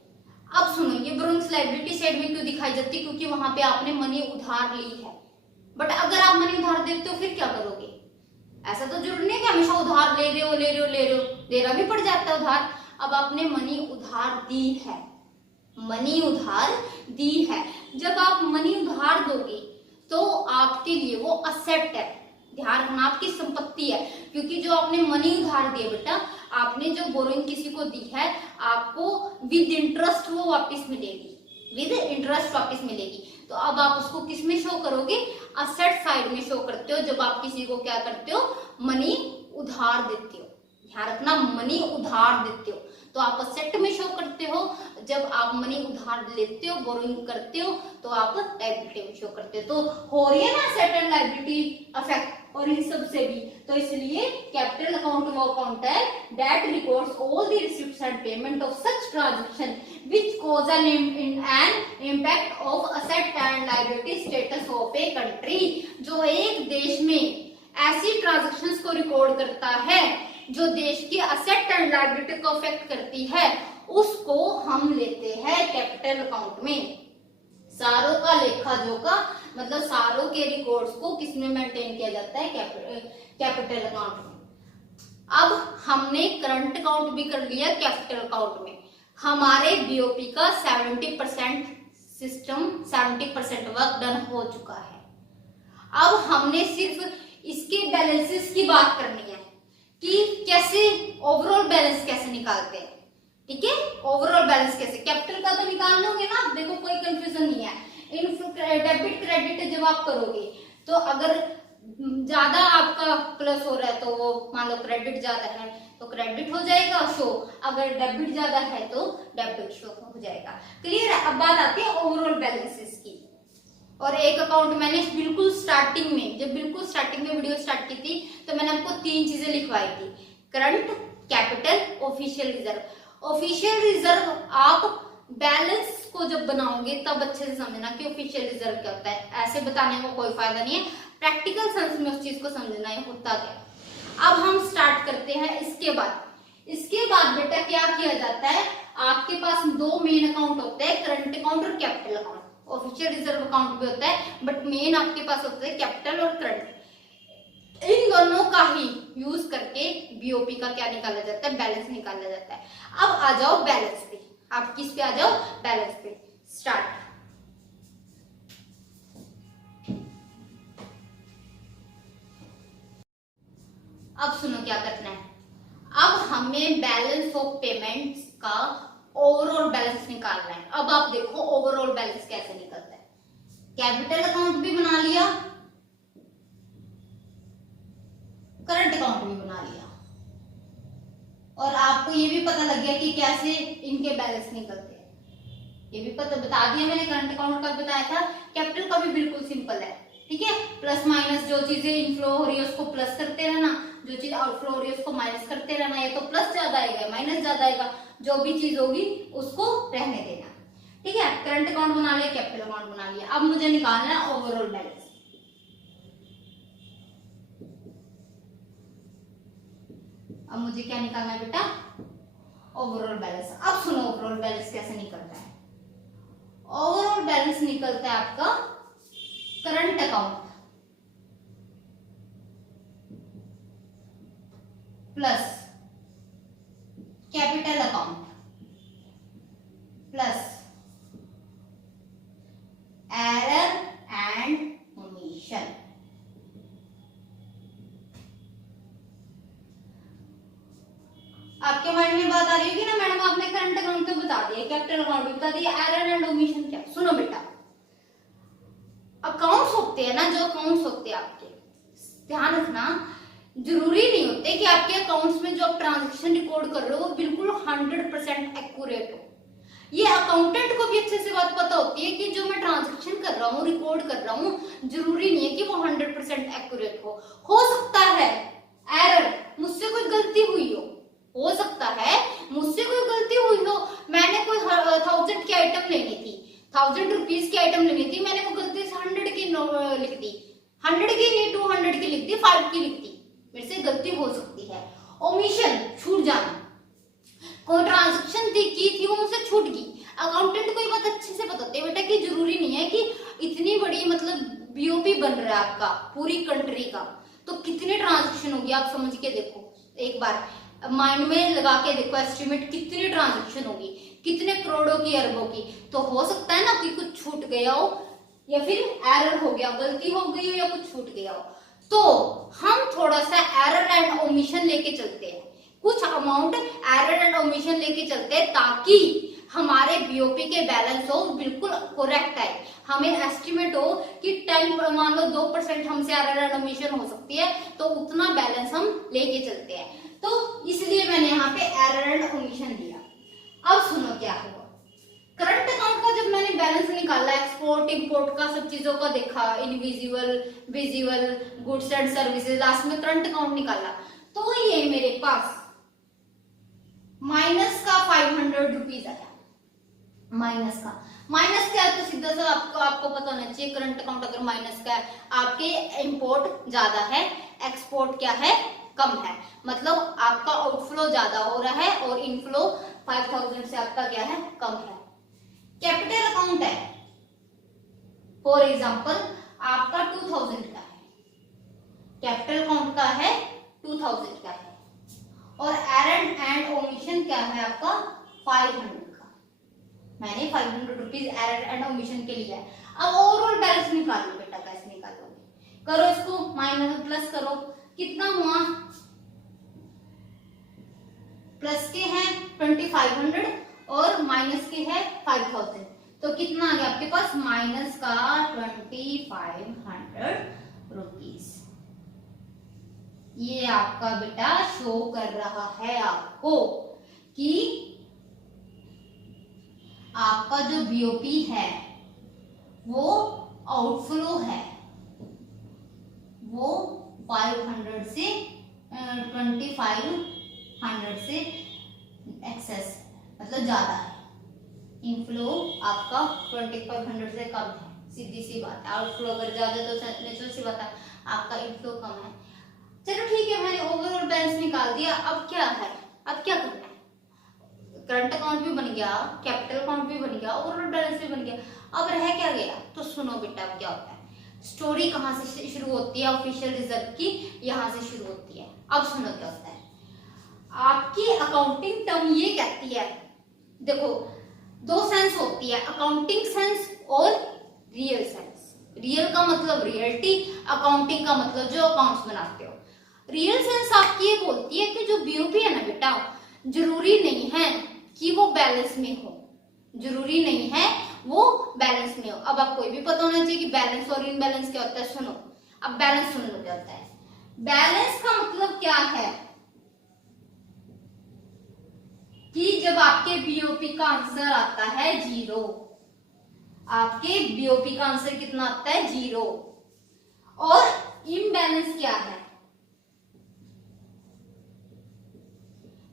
अब सुनो, ये बोरोइंग्स लायबिलिटी साइड में क्यों दिखाई जाती है, क्योंकि वहां पे आपने मनी उधार ली है, बट अगर आप मनी उधार देते हो फिर क्या करोगे, ऐसा तो जरूरी नहीं कि हमेशा उधार ले रहे हो, देना भी पड़ जाता है उधार। अब आपने मनी उधार दी है, मनी उधार दी है, जब आप मनी उधार दोगे तो आपके लिए वो असेट है, ध्यान रखना, आपकी संपत्ति है, क्योंकि जो आपने मनी उधार दिया बेटा, आपने जो बोरोइंग किसी को दी है, आपको विद इंटरेस्ट वो वापस मिलेगी, विद इंटरेस्ट वापस मिलेगी। तो तो अब आप उसको किस में शो करोगे, असेट साइड में शो करते हो, जब आप किसी को क्या करते हो, मनी उधार देते हो। ध्यान रखना, मनी उधार देते हो तो आप असेट में शो करते हो, जब आप मनी उधार लेते हो, बोरोइंग करते हो, तो आप लायबिलिटी में शो करते हो। तो हो रही है ना असेट एंड लायबिलिटी अफेक्ट, और इन सब से भी, तो इसलिए कैपिटल अकाउंट वो अकाउंट है that records all the receipts and payment of such transaction which cause an impact of asset and liability status of a country. जो एक देश में ऐसी ट्रांजैक्शंस को रिकॉर्ड करता है जो देश की असेट एंड लायबिलिटी को अफेक्ट करती है, उसको हम लेते हैं कैपिटल अकाउंट में। सारों का लेखा जोखा मतलब सारों के रिकॉर्ड्स को किसमें मेंटेन किया जाता है, कैपिटल अकाउंट में। अब हमने करंट अकाउंट भी कर लिया कैपिटल अकाउंट में। हमारे बीओपी का 70% सिस्टम 70% वर्क डन हो चुका है। अब हमने सिर्फ इसके बैलेंसेस की बात करनी है कि कैसे ओवरऑल बैलेंस कैसे निकालते हैं। ठीक है, ओवरऑल बैलेंस कैसे, कैपिटल का तो निकाल लोगे ना, देखो कोई कंफ्यूजन नहीं है। डेबिट क्रेडिट जब आप करोगे तो अगर ज्यादा आपका प्लस हो रहा है तो वो मान लो क्रेडिट ज्यादा है तो क्रेडिट हो जाएगा शो, अगर डेबिट ज्यादा है तो डेबिट शो हो जाएगा। क्लियर है। अब बात आती है ओवरऑल बैलेंसेस की। और एक अकाउंट मैंने बिल्कुल स्टार्टिंग में, जब बिल्कुल स्टार्टिंग में वीडियो स्टार्ट की थी तो मैंने आपको 3 चीजें लिखवाई थी, current, capital, official reserve. Official reserve आप बैलेंस को जब बनाओगे तब अच्छे से समझना कि ऑफिशियल रिजर्व क्या होता है। ऐसे बताने का कोई फायदा नहीं है, प्रैक्टिकल सेंस में उस चीज को समझना है होता क्या। अब हम स्टार्ट करते हैं इसके बाद बेटा क्या किया जाता है, आपके पास 2 मेन अकाउंट होते हैं, करंट अकाउंट और capital account. Official reserve account भी होता है बट मेन आपके पास होता है कैपिटल और करंट। इन दोनों का ही यूज करके बीओपी का क्या निकाला जाता है, बैलेंस निकाला जाता है। अब आ जाओ बैलेंस पे, आप किस पे आ जाओ, बैलेंस पे। स्टार्ट। अब सुनो क्या करना है, अब हमें बैलेंस ऑफ पेमेंट्स का ओवरऑल बैलेंस निकालना है। अब आप देखो ओवरऑल बैलेंस कैसे निकलता है। कैपिटल अकाउंट भी बना लिया, करंट अकाउंट भी बना लिया, और आपको ये भी पता लग गया कि कैसे इनके बैलेंस निकलते हैं। ये भी पता बता दिया मैंने, करंट अकाउंट का बताया था, कैपिटल का भी बिल्कुल सिंपल है। ठीक है, प्लस माइनस, जो चीजें इनफ्लो हो रही है उसको प्लस करते रहना, जो चीज आउटफ्लो हो रही है उसको माइनस करते रहना। ये तो प्लस ज्यादा आएगा, माइनस ज्यादा आएगा, जो भी चीज होगी उसको रहने देना। ठीक है, करंट अकाउंट बना लिया, कैपिटल अकाउंट बना लिया। अब मुझे निकालना है ओवरऑल बैलेंस। अब मुझे क्या निकालना है बेटा, ओवरऑल बैलेंस। अब सुनो ओवरऑल बैलेंस कैसे निकलता है। ओवरऑल बैलेंस निकलता है आपका current account plus capital account plus error and omission. आपके माइंड में बात आ रही होगी ना, मैडम आपने करंट अकाउंट तो बता दिया, कैपिटल अकाउंट भी बता दिया, एरर एंड ओमिशन क्या। सुनो बेटा, अकाउंट्स होते हैं ना, जो अकाउंट्स होते हैं आपके, ध्यान रखना, जरूरी नहीं होते कि आपके अकाउंट्स में जो आप ट्रांजैक्शन रिकॉर्ड कर रहे हो वो बिल्कुल 100% एक्यूरेट हो। ये अकाउंटेंट को भी अच्छे से बात पता होती है कि जो मैं ट्रांजैक्शन कर रहा हूँ, रिकॉर्ड कर रहा हूँ, जरूरी नहीं है कि वो 100% एक्यूरेट हो सकता है एरर, मुझसे कोई गलती हुई हो सकता है मुझसे कोई गलती हुई हो, मैंने कोई 1000 की आइटम लेनी थी, 1000 रुपीज की आइटम लेनी थी, मैंने वो गलती से 100 की लिख दी, 100 की नहीं 200 की लिख दी, 5 की लिख दी, मेरे से गलती हो सकती है। ओमिशन, छूट जाना, कोई ट्रांजैक्शन की थी वो मुझसे छूट गई। अकाउंटेंट को ये बात अच्छे से पता होती है बेटा कि जरूरी नहीं है कि इतनी बड़ी मतलब बीओपी बन रहा है आपका पूरी कंट्री का, तो कितनी ट्रांजैक्शन होगी आप समझ के देखो, एक बार माइंड में लगा के देखो एस्टिमेट कितनी ट्रांजैक्शन होगी, कितने करोड़ों की, अरबों की। तो हो सकता है ना कि कुछ छूट गया हो या फिर एरर हो गया, गलती हो गई हो या कुछ छूट गया हो, तो हम थोड़ा सा एरर एंड ओमिशन लेके चलते हैं, कुछ अमाउंट एरर एंड ओमिशन लेके चलते हैं ताकि हमारे बीओपी के बैलेंस हो बिल्कुल करेक्ट आए। हमें एस्टिमेट हो कि 10 मान लो 2% हमसे एरर एंड ओमिशन हो सकती है, तो उतना बैलेंस हम लेके चलते हैं। तो इसलिए मैंने यहाँ पे एरर एंड ओमिशन दिया। अब सुनो क्या हुआ। करंट अकाउंट का जब मैंने बैलेंस निकाला, एक्सपोर्ट इंपोर्ट का सब चीजों का देखा, invisible visible goods and services, last में करंट अकाउंट निकाला, तो ये मेरे पास माइनस का 500 रुपीज आया। माइनस क्या है, तो सीधा सा आपको पता होना चाहिए, करंट अकाउंट अगर माइनस का है, आपके इंपोर्ट ज्यादा है, एक्सपोर्ट क्या है, कम है, मतलब आपका आउटफ्लो ज्यादा हो रहा है और इनफ्लो 5000 से आपका क्या है, कम है। कैपिटल अकाउंट है, फॉर एग्जांपल आपका 2000 का है, कैपिटल अकाउंट का है 2000 का है, और एरर एंड ओमिशन क्या है आपका 500 का। मैंने 500 रुपीज एरर एंड ओमिशन के लिए है। अब ओवरऑल बैलेंस निकालो बेटा, कैसे निकालोगे, करो इसको माइनस प्लस करो, कितना हुआ, प्लस के हैं 2500 और माइनस के है 5000, तो कितना आ गया आपके पास, माइनस का 2500 रुपीज। ये आपका बेटा शो कर रहा है आपको कि आपका जो बीओपी है वो आउटफ्लो है, वो 500 से 2500 से एक्सेस मतलब ज्यादा है, इनफ्लो आपका 2500 से कम है, सीधी सी बात है। आउटफ्लो अगर ज्यादा तो नेचुरल सी बात है आपका इनफ्लो कम है। चलो ठीक है, मैंने ओवरऑल बैलेंस निकाल दिया। अब क्या है, अब क्या करना है, करंट अकाउंट भी बन गया, कैपिटल अकाउंट भी बन गया, ओवरऑल बैलेंस भी बन गया, अब रह क्या गया, तो सुनो बेटा अब क्या होता है। स्टोरी कहाँ से शुरू होती है, ऑफिशियल रिजर्व की यहाँ से शुरू होती है। अब सुनो क्या होता है, आपकी अकाउंटिंग टर्म ये कहती है, देखो दो सेंस होती है, अकाउंटिंग सेंस और रियल सेंस। रियल का मतलब रियलिटी, अकाउंटिंग का मतलब जो अकाउंट्स बनाते हो। रियल सेंस आपकी ये बोलती है कि जो बीओपी है ना बेटा, जरूरी नहीं है कि वो बैलेंस में हो, जरूरी नहीं है वो बैलेंस में हो। अब आपको ये भी पता होना चाहिए कि बैलेंस और इनबैलेंस क्या होता है। सुनो अब बैलेंस सुन लो क्या होता है। बैलेंस का मतलब क्या है कि जब आपके बीओपी का आंसर आता है 0, आपके बीओपी का आंसर कितना आता है 0, और इम्बैलेंस क्या है,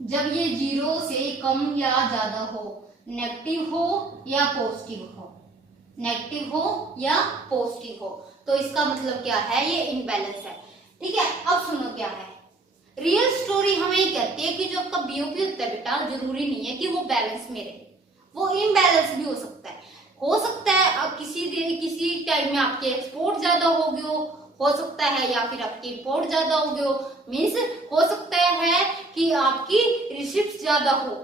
जब ये 0 से कम या ज्यादा हो, नेगेटिव हो या पॉजिटिव हो, नेगेटिव हो या पॉजिटिव हो, तो इसका मतलब क्या है, ये इम्बैलेंस है। ठीक है, अब सुनो क्या है। रियल स्टोरी हमें ये कहती है कि जो आपका बीओपी होता है बेटा, जरूरी नहीं है कि वो बैलेंस में रहे, वो इम्बैलेंस भी हो सकता है। हो सकता है अब किसी टाइम में आपके एक्सपोर्ट ज्यादा हो गए हो सकता है, या फिर आपकी इंपोर्ट ज्यादा हो गए हो, मीन्स हो सकता है कि आपकी रिसिप्ट ज्यादा हो,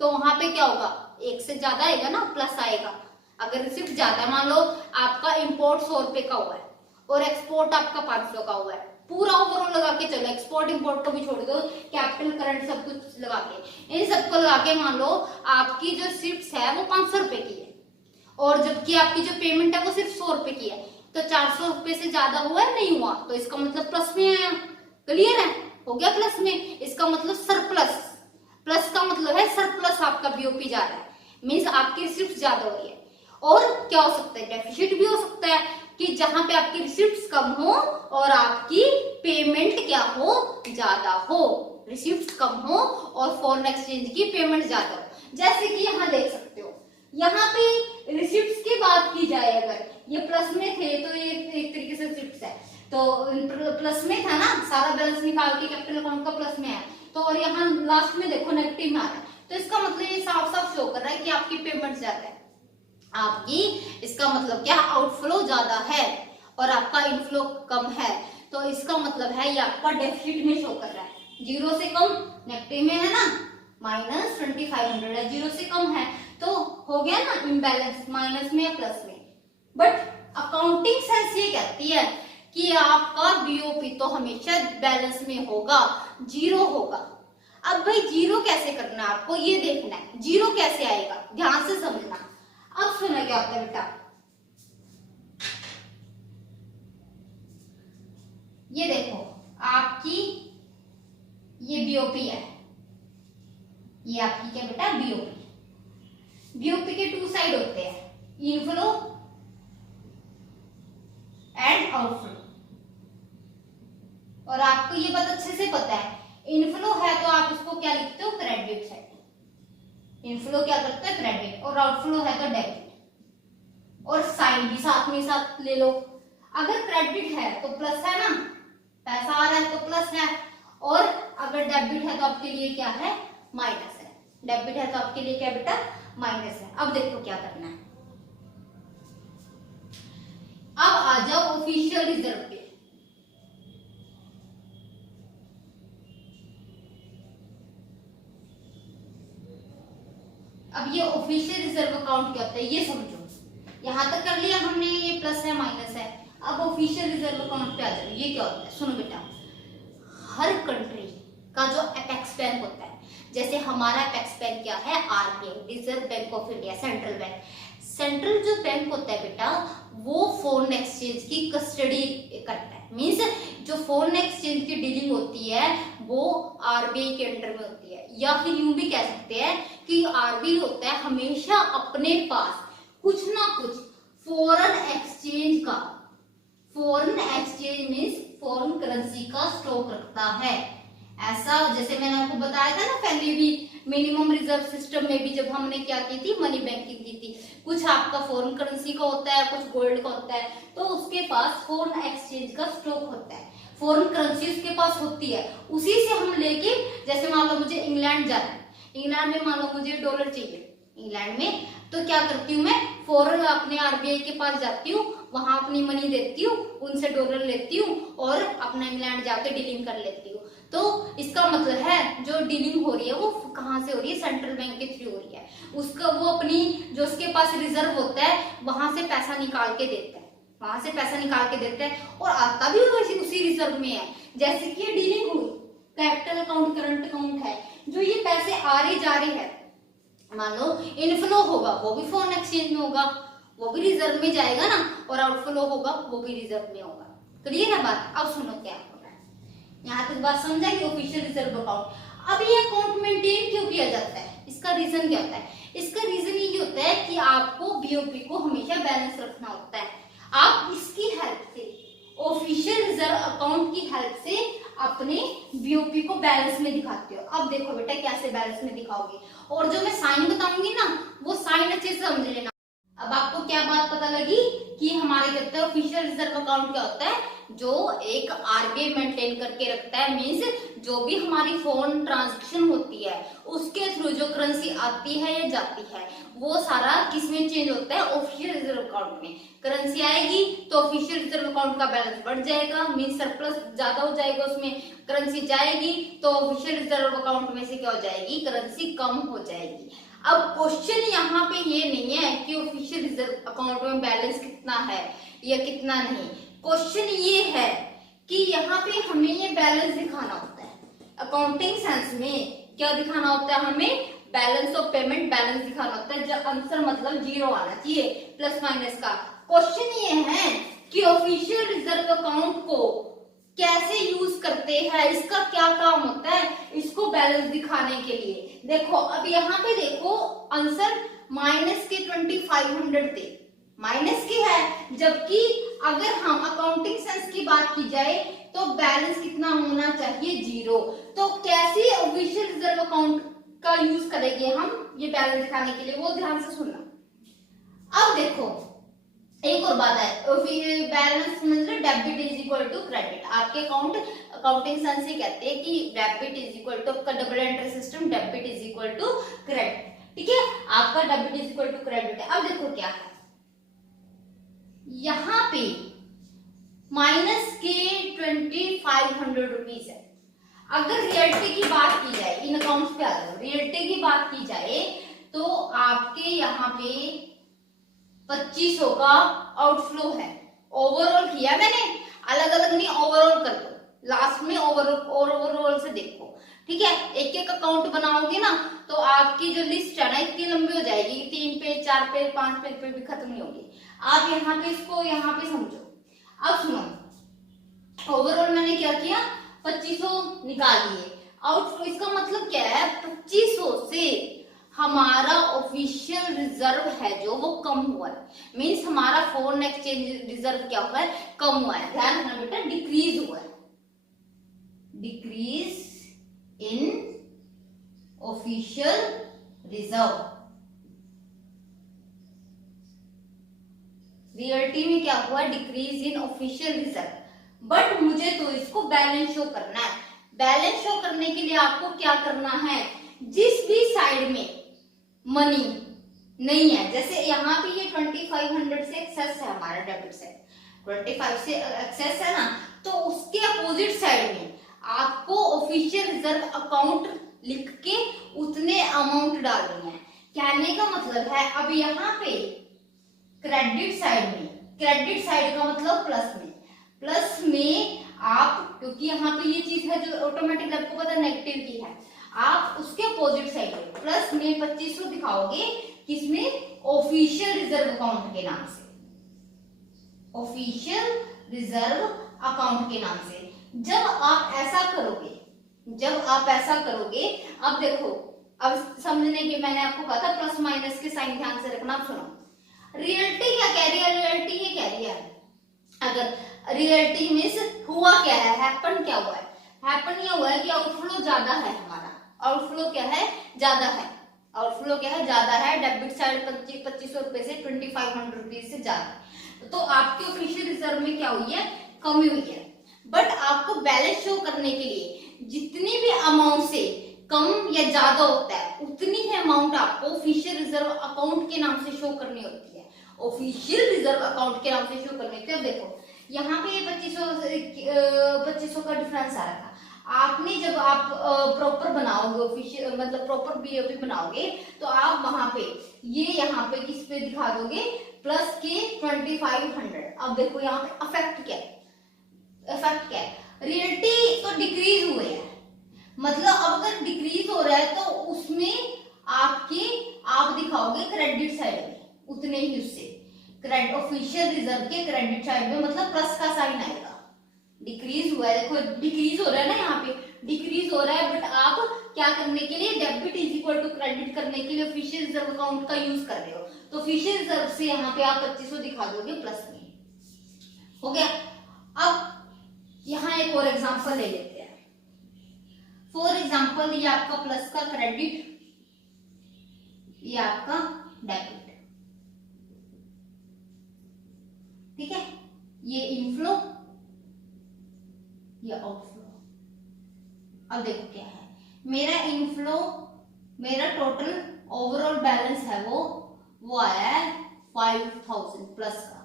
तो वहां पे क्या होगा, एक से ज्यादा आएगा ना, प्लस आएगा। अगर रिसिप्ट ज्यादा, मान लो आपका इंपोर्ट 100 रुपए का हुआ है और एक्सपोर्ट आपका 500 का हुआ है, पूरा ओवरऑल लगा के चलो, एक्सपोर्ट इंपोर्ट को भी छोड़ दो, कैपिटल करंट सब कुछ लगा के, इन सबको लगा के मान लो आपकी जो रिसिप्ट है वो 500 रुपए की है, और जबकि आपकी जो पेमेंट है वो सिर्फ 100 रुपए की है, तो 400 रुपए से ज्यादा हुआ है, नहीं हुआ, तो इसका मतलब प्लस में आया। क्लियर है, हो गया प्लस में, इसका मतलब सरप्लस। प्लस का मतलब है सरप्लस, आपका बीओपी जा रहा है, मीन्स आपकी रिसिप्ट ज्यादा हो रही है। और क्या हो सकता है, डेफिसिट भी हो सकता है कि जहां पे आपकी रिसिप्ट्स कम हो और आपकी पेमेंट क्या हो, ज्यादा हो, रिसिप्ट्स कम हो और फॉरेन एक्सचेंज की पेमेंट ज्यादा हो। जैसे कि यहाँ देख सकते हो, यहाँ पे रिसिप्ट्स की बात की जाए, अगर ये प्लस में थे तो ये एक तरीके से रिसिप्ट्स है, तो प्लस में था ना, सारा बैलेंस निकाल के कैपिटल अकाउंट का प्लस में है, तो और यहाँ लास्ट में देखो नेगेटिव में आ रहा है, तो इसका मतलब ये साफ साफ शो कर रहा है कि आपकी पेमेंट ज्यादा है, आपकी, इसका मतलब क्या, आउटफ्लो ज्यादा है और आपका इनफ्लो कम है, तो इसका मतलब है ये आपका डेफिसिट में शो कर रहा है। 0 से कम नेगेटिव में है ना, माइनस 2500 है, 0 से कम है, तो हो गया ना इम्बैलेंस, माइनस में या प्लस में। बट अकाउंटिंग सेंस ये कहती है कि आपका बीओपी तो हमेशा बैलेंस में होगा, 0 होगा। अब भाई 0 कैसे करना है, आपको ये देखना है 0 कैसे आएगा, ध्यान से समझना। अब सुना क्या होता है बेटा, ये देखो आपकी ये बीओपी है, ये आपकी क्या बेटा बीओपी। बीओपी के टू साइड होते हैं, इनफ्लो एंड आउटफ्लो। और आपको ये बात अच्छे से पता है, इनफ्लो है तो आप इसको क्या लिखते हो क्रेडिट साइड, इनफ्लो क्या करता है क्रेडिट, और आउटफ्लो है तो डेबिट। और साइन भी साथ में साथ ले लो, अगर क्रेडिट है तो प्लस है ना, पैसा आ रहा है तो प्लस है, और अगर डेबिट है तो आपके लिए क्या है माइनस है। डेबिट है तो आपके लिए क्या बेटा माइनस है। अब देखो क्या करना है, अब आ जाओ ऑफिशियल रिजर्व पे। अब ये ऑफिशियल रिजर्व अकाउंट क्या होता है ये समझो। यहां तक कर लिया हमने, ये प्लस है माइनस है। अब ऑफिशियल रिजर्व अकाउंट पे आ जाओ। ये क्या होता है सुनो बेटा, हर कंट्री का जो एपेक्स बैंक होता है, जैसे हमारा एपेक्स बैंक क्या है RBI, reserve bank of India, central bank. Central जो बैंक होता है बेटा वो फॉरेन एक्सचेंज की कस्टडी करता है, मींस जो फॉरेन एक्सचेंज की डीलिंग होती है वो आरबीआई के अंडर में होती है। या फिर यूं भी कह सकते हैं कि आरबीआई होता है हमेशा अपने पास कुछ ना कुछ फॉरेन एक्सचेंज का, foreign exchange means foreign currency का स्टॉक रखता है। ऐसा जैसे मैंने आपको बताया था ना पहले भी, मिनिमम रिजर्व सिस्टम में भी जब हमने क्या की थी मनी बैंकिंग की थी, कुछ आपका फॉरेन करेंसी का होता है, कुछ गोल्ड का होता है, तो उसके पास फॉरेन एक्सचेंज का स्टॉक होता है, फॉरेन करेंसी उसके पास होती है। उसी से हम लेके, जैसे मान लो मुझे इंग्लैंड जाना है, इंग्लैंड में मान लो मुझे डॉलर चाहिए इंग्लैंड में, तो क्या करती हूँ मैं फॉरेन अपने आरबीआई के पास जाती हूँ, वहां अपनी मनी देती हूँ, उनसे डॉलर लेती हूँ और अपना इंग्लैंड जाके डीलिंग कर लेती हूँ। तो इसका मतलब है जो डीलिंग हो रही है वो कहाँ से हो रही है, सेंट्रल बैंक के थ्रू हो रही है। उसका वो अपनी जो उसके पास रिजर्व होता है वहां से पैसा निकाल के देता है, वहां से पैसा निकाल के देता है और आता भी उसी रिजर्व में है। जैसे कि ये डीलिंग हुई, कैपिटल अकाउंट करंट अकाउंट है, जो ये पैसे आ रहे जा रहे हैं, मान लो इनफ्लो होगा वो भी फॉरेन एक्सचेंज में होगा, वो भी रिजर्व में जाएगा ना, और आउटफ्लो होगा वो भी रिजर्व में होगा। क्लियर है बात। अब सुनो क्या हो रहा है, यहाँ तक बात समझा कि ऑफिशियल रिजर्व अकाउंट। अब ये अकाउंट मेंटेन क्यों किया जाता है, इसका रीजन क्या होता है? इसका रीजन ये होता है कि आपको बीओपी को हमेशा बैलेंस रखना होता है। आप इसकी हेल्प से, ऑफिशियल रिजर्व अकाउंट की हेल्प से अपने बीओपी को बैलेंस में दिखाते हो। अब देखो बेटा कैसे बैलेंस में दिखाओगे, और जो मैं साइन बताऊंगी ना वो साइन अच्छे से समझ लेना। अब आपको क्या बात पता लगी कि हमारे कहते हैं ऑफिशियल रिजर्व अकाउंट क्या होता है, जो एक आरबीआई मेंटेन करके रखता है, मींस जो भी हमारी फॉरेन ट्रांजैक्शन होती है उसके थ्रू जो करेंसी आती है या जाती है वो सारा किसमें चेंज होता है, ऑफिशियल रिजर्व अकाउंट में। करेंसी आएगी तो ऑफिशियल रिजर्व अकाउंट का बैलेंस बढ़ जाएगा, मींस सरप्लस ज्यादा हो जाएगा उसमें। करेंसी जाएगी तो ऑफिशियल रिजर्व अकाउंट में से क्या हो जाएगी, करेंसी कम हो जाएगी। अब क्वेश्चन यहाँ पे ये नहीं है कि ऑफिशियल रिजर्व अकाउंट में बैलेंस कितना है या कितना नहीं, क्वेश्चन ये है कि यहाँ पे हमें ये बैलेंस दिखाना होता है। अकाउंटिंग सेंस में क्या दिखाना होता है, हमें बैलेंस ऑफ पेमेंट बैलेंस दिखाना होता है, जब आंसर मतलब जीरो आना चाहिए प्लस माइनस का। क्वेश्चन ये है कि ऑफिशियल रिजर्व अकाउंट को कैसे यूज करते हैं, इसका क्या काम होता है इसको बैलेंस दिखाने के लिए। देखो अब यहाँ पे देखो आंसर माइनस के 2500 थे, माइनस के है, जबकि अगर हम अकाउंटिंग सेंस की बात की जाए तो बैलेंस कितना होना चाहिए, जीरो। तो कैसे ऑफिशियल रिजर्व अकाउंट का यूज करेंगे हम ये बैलेंस दिखाने के लिए, वो ध्यान से सुनना। अब देखो एक और बात है, बैलेंस मतलब debit is equal to credit. आपके अकाउंटिंग सेंस से कहते हैं कि डेबिट इज इक्वल टू, आपका double entry system debit is equal to credit, ठीक है, आपका debit is equal to credit है। अब देखो क्या है, यहाँ पे माइनस के 2500 रुपीज है। अगर रियलिटी की बात की जाए, इन अकाउंट्स पे आ जाओ, रियलिटी की बात की जाए तो आपके यहाँ पे 2500 का आउटफ्लो है। ओवरऑल किया मैंने, अलग अलग नहीं ओवरऑल कर दो, लास्ट में ओवरऑल से देखो, ठीक है। एक एक अकाउंट बनाओगे ना तो आपकी जो लिस्ट है ना इतनी लंबी हो जाएगी, 3 पेज 4 पेज 5 पेज पे भी खत्म नहीं होगी। आप यहाँ पे इसको यहाँ पे समझो। अब सुनो, ओवरऑल मैंने क्या किया, 2500 निकाल लिए। आउटफ्लो इसका मतलब क्या है, 2500 से हमारा ऑफिशियल रिजर्व है जो वो कम हुआ है, मीन्स हमारा फॉरेन एक्सचेंज रिजर्व क्या हुआ है, कम हुआ है। ध्यान रखना बेटा, डिक्रीज हुआ है, decrease in official reserve. Reality में क्या हुआ, decrease in official reserve. But मुझे तो इसको बैलेंस शो करना है। बैलेंस शो करने के लिए आपको क्या करना है, जिस भी साइड में मनी नहीं है, जैसे यहाँ पे ये 2500 से एक्सेस है, हमारा डेबिट साइड 25 से एक्सेस है ना, तो उसके अपोजिट साइड में आपको ऑफिशियल रिजर्व अकाउंट लिख के उतने अमाउंट डालनी है। कहने का मतलब है, अब यहाँ पे क्रेडिट साइड में, क्रेडिट साइड का मतलब प्लस में आप, क्योंकि यहाँ पे ये चीज है जो ऑटोमेटिक आपको पता नेगेटिव की है, आप उसके अपोजिट साइड में प्लस में 2500 दिखाओगे, किसमें, ऑफिशियल रिजर्व अकाउंट के नाम से, ऑफिशियल रिजर्व अकाउंट के नाम से। जब आप ऐसा करोगे, अब देखो, अब समझने की मैंने आपको कहा था प्लस माइनस के साइन ध्यान से रखना। सुनो, रियलिटी क्या कह रही है, रियलिटी ये कह रही है, अगर रियलिटी मींस हुआ क्या है, हैपन क्या हुआ है, हैपन ये हुआ है कि आउटफ्लो ज्यादा है हमारा, आउटफ्लो क्या है, ज्यादा है, आउटफ्लो क्या है, ज्यादा है। डेबिट साइड 2500 रुपए से 2500 रुपीज से ज्यादा, तो आपके ऑफिशियल रिजर्व में क्या हुई है, कमी हुई है। बट आपको बैलेंस शो करने के लिए जितनी भी अमाउंट से कम या ज्यादा होता है, उतनी ही अमाउंट आपको ऑफिशियल रिजर्व अकाउंट के नाम से शो करनी होती है, ऑफिशियल रिजर्व अकाउंट के नाम से शो करने के। अब देखो यहाँ पे 2500 का डिफरेंस आ रहा था। आपने जब आप प्रॉपर बनाओगे ऑफिशियल, मतलब प्रॉपर बीओपी बनाओगे, तो आप वहां पे ये यहाँ पे किस पे दिखा दोगे, प्लस के 2500। अब देखो यहाँ पे इफेक्ट क्या है, इफेक्ट क्या है, रियलिटी तो डिक्रीज हुए है, मतलब अब अगर डिक्रीज हो रहा है तो उसमें आप दिखाओगे क्रेडिट साइड में उतने ही उससे, क्रेडिट ऑफिशियल रिजर्व के क्रेडिट साइड में, मतलब प्लस का साइन आएगा। डिक्रीज हुआ है, देखो डिक्रीज हो रहा है ना, यहाँ पे डिक्रीज हो रहा है, बट आप क्या करने के लिए, debit is equal to credit करने के लिए ऑफिशियल रिजर्व अकाउंट का यूज कर रहे हो, तो ऑफिशियल रिजर्व से यहाँ पे आप 2500 दिखा दोगे प्लस में, हो गया। अब यहाँ एक और एग्जांपल ले लेते हैं। फॉर एग्जांपल ये आपका प्लस का क्रेडिट, ये आपका डेबिट, ठीक है, ये इनफ्लो, ये आउटफ्लो। अब देखो क्या है, मेरा इनफ्लो, मेरा टोटल ओवरऑल बैलेंस है वो आया है 5000 प्लस का।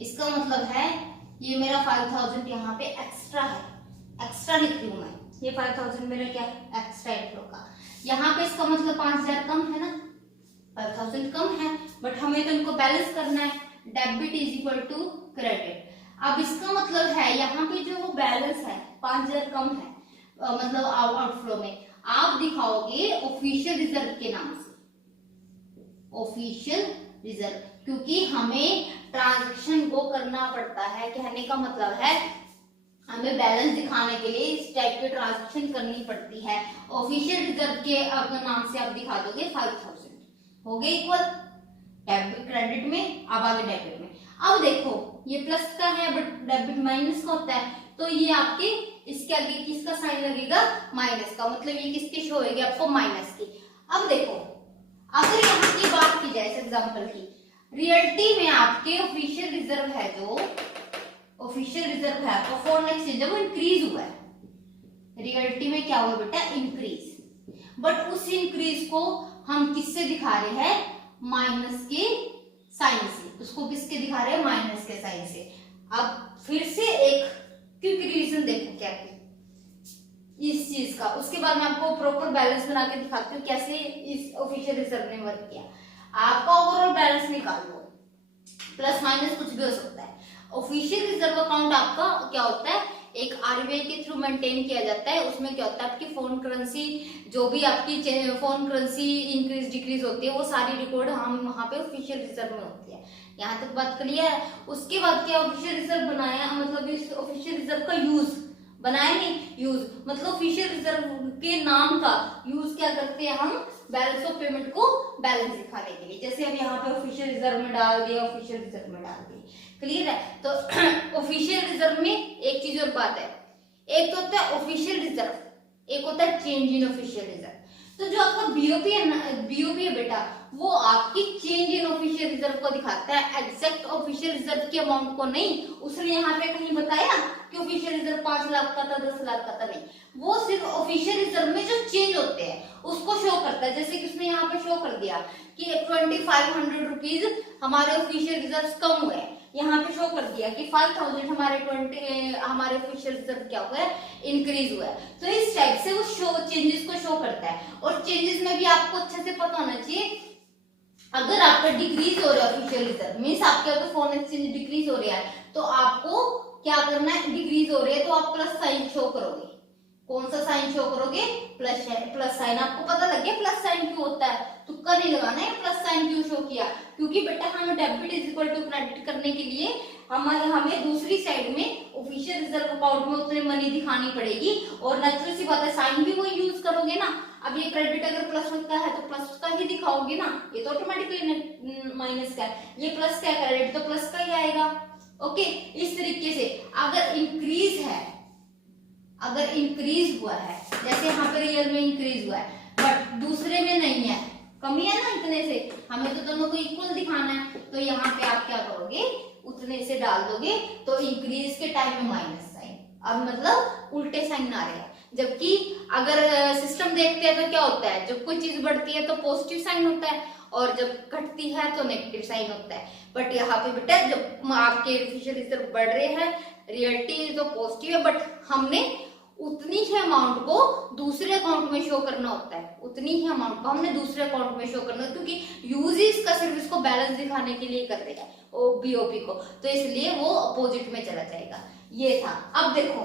इसका मतलब है ये मेरा 5000 यहाँ पे एक्स्ट्रा है, एक्स्ट्रा लिख रही हूं मैं, ये 5000 मेरा क्या है, एक्स्ट्रा इनफ्लो का। यहाँ पे इसका मतलब 5000 कम है ना, 5000 कम है, बट हमें तो इनको बैलेंस करना है, debit is equal to credit. अब इसका मतलब है यहाँ पे जो वो बैलेंस है 5000 कम है, मतलब आउटफ्लो में आप दिखाओगे ऑफिशियल रिजर्व के नाम से, ऑफिशियल रिजर्व, क्योंकि हमें ट्रांजैक्शन को करना पड़ता है। कहने का मतलब है हमें बैलेंस दिखाने के लिए इस टाइप की ट्रांजैक्शन करनी पड़ती है। ऑफिशियल रिजर्व के नाम से आप दिखा दोगे 5000, हो गए इक्वल डेबिट क्रेडिट में, अब आगे डेबिट में। अब देखो ये प्लस का है बट डेबिट माइनस का होता है, तो ये आपके इसके आगे किसका साइन लगेगा, माइनस का, मतलब ये किसकी शो होगी आपको, माइनस की। अब देखो अगर यहाँ की बात की जाए इस एग्जांपल की, रियलिटी में आपके ऑफिशियल रिजर्व है, जो ऑफिशियल रिजर्व है आपका फॉरेन एक्सचेंज, वो इंक्रीज हुआ है। रियलिटी में क्या हुआ बेटा, इंक्रीज, बट उस इंक्रीज को हम किससे दिखा रहे हैं, माइनस के साइन से। उसको किसके दिखा रहे हैं, माइनस के साइन से। अब फिर से एक क्विक रिवीजन देखो क्या है इस चीज का, उसके बाद मैं आपको प्रॉपर बैलेंस बना के दिखाती हूँ कैसे इस ऑफिशियल रिजर्व ने वर्क किया। आपका ओवरऑल बैलेंस निकाल लो, प्लस माइनस कुछ भी हो सकता है। ऑफिशियल रिजर्व अकाउंट आपका क्या होता है, एक आरबीआई के थ्रू मेंटेन किया जाता है। उसमें क्या होता है, आपकी फॉरेन करेंसी, जो भी आपकी फॉरेन करेंसी इंक्रीज डिक्रीज होती है, वो सारी रिकॉर्ड हम वहां पे ऑफिशियल रिजर्व में होती है। यहाँ तक बात क्लियर है। उसके बाद क्या ऑफिशियल रिजर्व बनाया, मतलब इस ऑफिशियल रिजर्व का यूज बनाया नहीं, यूज मतलब ऑफिशियल रिजर्व के नाम का यूज क्या करते हैं हम, बैलेंस ऑफ पेमेंट को बैलेंस दिखाने के लिए। जैसे हम यहाँ पे ऑफिशियल रिजर्व में डाल दिया, ऑफिशियल रिजर्व में डाल दिया, क्लियर है। तो ऑफिशियल रिजर्व में एक चीज और बात है, एक तो होता है ऑफिशियल रिजर्व, एक होता है चेंज इन ऑफिशियल रिजर्व। तो जो आपका बीओपी है बेटा, वो आपकी चेंज इन ऑफिशियल रिजर्व को दिखाता है, एग्जैक्ट ऑफिशियल रिजर्व के अमाउंट को नहीं। उसने यहाँ पे कहीं बताया कि ऑफिशियल रिजर्व 5 लाख का था, 10 लाख का था, नहीं, वो सिर्फ ऑफिशियल रिजर्व में जो चेंज होते हैं उसको शो करता है। जैसे कि उसने यहाँ पे शो कर दिया कि 2500 रुपीज हमारे ऑफिशियल रिजर्व कम हुए, यहाँ पे शो कर दिया कि 5000 हमारे ऑफिशियल रिजर्व क्या हुआ है, इंक्रीज हुआ है। तो इस टाइप से वो चेंजेस को शो करता है। और चेंजेस में भी आपको अच्छे से पता होना चाहिए, अगर आपका डिक्रीज हो रहा है ऑफिशियल रिजर्व मींस आपके अगर फॉरेन एक्सचेंज डिक्रीज हो रहा है, तो आपको क्या करना है, डिक्रीज हो रही है तो आप प्लस साइन शो करोगे। कौन सा साइन शो करोगे, प्लस साइन। आपको पता लग गया प्लस साइन क्यों होता है, तुक्का नहीं लगाना है, प्लस साइन क्यों शो किया, क्योंकि बेटा हमें debit is equal to credit करने के लिए हमें दूसरी साइड में ऑफिशियल रिजर्व अकाउंट में उतने मनी दिखानी पड़ेगी। और नेचुरल सी बात है, साइन भी वही यूज करोगे ना। अब ये क्रेडिट अगर प्लस का है तो प्लस का ही दिखाओगे ना, ये तो ऑटोमेटिकली माइनस का है, ये प्लस का है, क्रेडिट तो प्लस का ही आएगा। ओके, इस तरीके से अगर इंक्रीज है, अगर इंक्रीज हुआ है, जैसे यहाँ पे रियल में इंक्रीज हुआ है बट दूसरे में नहीं है, कमी है ना इतने से, हमें तो दोनों को इक्वल दिखाना है, तो यहाँ पे आप क्या करोगे, उतने से डाल दोगे, तो इंक्रीज के टाइम में माइनस साइन, अब मतलब उल्टे साइन आ रहे हैं। जबकि अगर सिस्टम देखते हैं तो क्या होता है, जब कोई चीज बढ़ती है तो पॉजिटिव साइन होता है और जब घटती है तो नेगेटिव साइन होता है। बट यहाँ पे बेटा जब आपके ऑफिशियल रिजर्व बढ़ रहे हैं, रियलिटी तो पॉजिटिव है, बट हमने उतनी ही अमाउंट को दूसरे अकाउंट में शो करना होता है, उतनी ही अमाउंट को हमने दूसरे अकाउंट में शो करना है, क्योंकि यूज इसका सिर्फ इसको बैलेंस दिखाने के लिए कर रहे हैं बीओपी को, तो इसलिए वो अपोजिट में चला जाएगा। ये था। अब देखो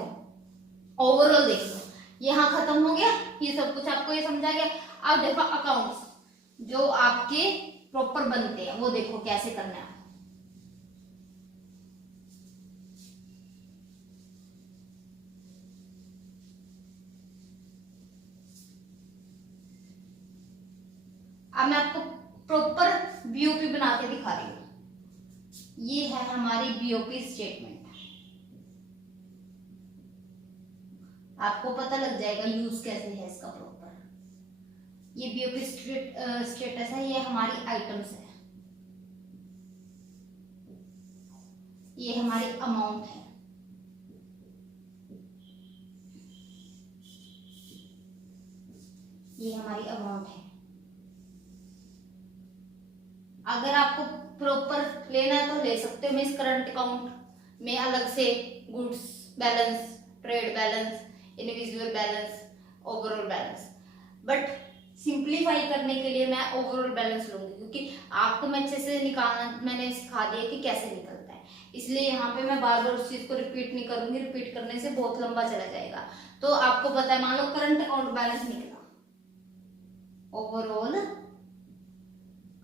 ओवरऑल देखो, यहाँ खत्म हो गया, ये सब कुछ आपको ये समझा गया। अब देखो अकाउंट्स जो आपके प्रॉपर बनते हैं वो देखो कैसे करना है। अब मैं आपको प्रॉपर बीओपी बना के दिखा रही हूं। ये है हमारी बीओपी स्टेटमेंट, आपको पता लग जाएगा यूज कैसे है इसका प्रॉपर। ये बीओपी स्टेटस है, ये हमारी आइटम्स है, ये हमारी अमाउंट है, ये हमारी अमाउंट है। अगर आपको प्रॉपर लेना है तो ले सकते हो। मीन्स करंट अकाउंट में अलग से goods balance, trade balance, individual balance, overall balance, but simplify करने के लिए मैं ओवरऑल बैलेंस लूंगी, क्योंकि आपको मैं अच्छे से निकालना मैंने सिखा दिया कि कैसे निकलता है, इसलिए यहाँ पे मैं बार बार उस चीज को रिपीट नहीं करूंगी, रिपीट करने से बहुत लंबा चला जाएगा। तो आपको पता है, मान लो करंट अकाउंट बैलेंस निकला, ओवरऑल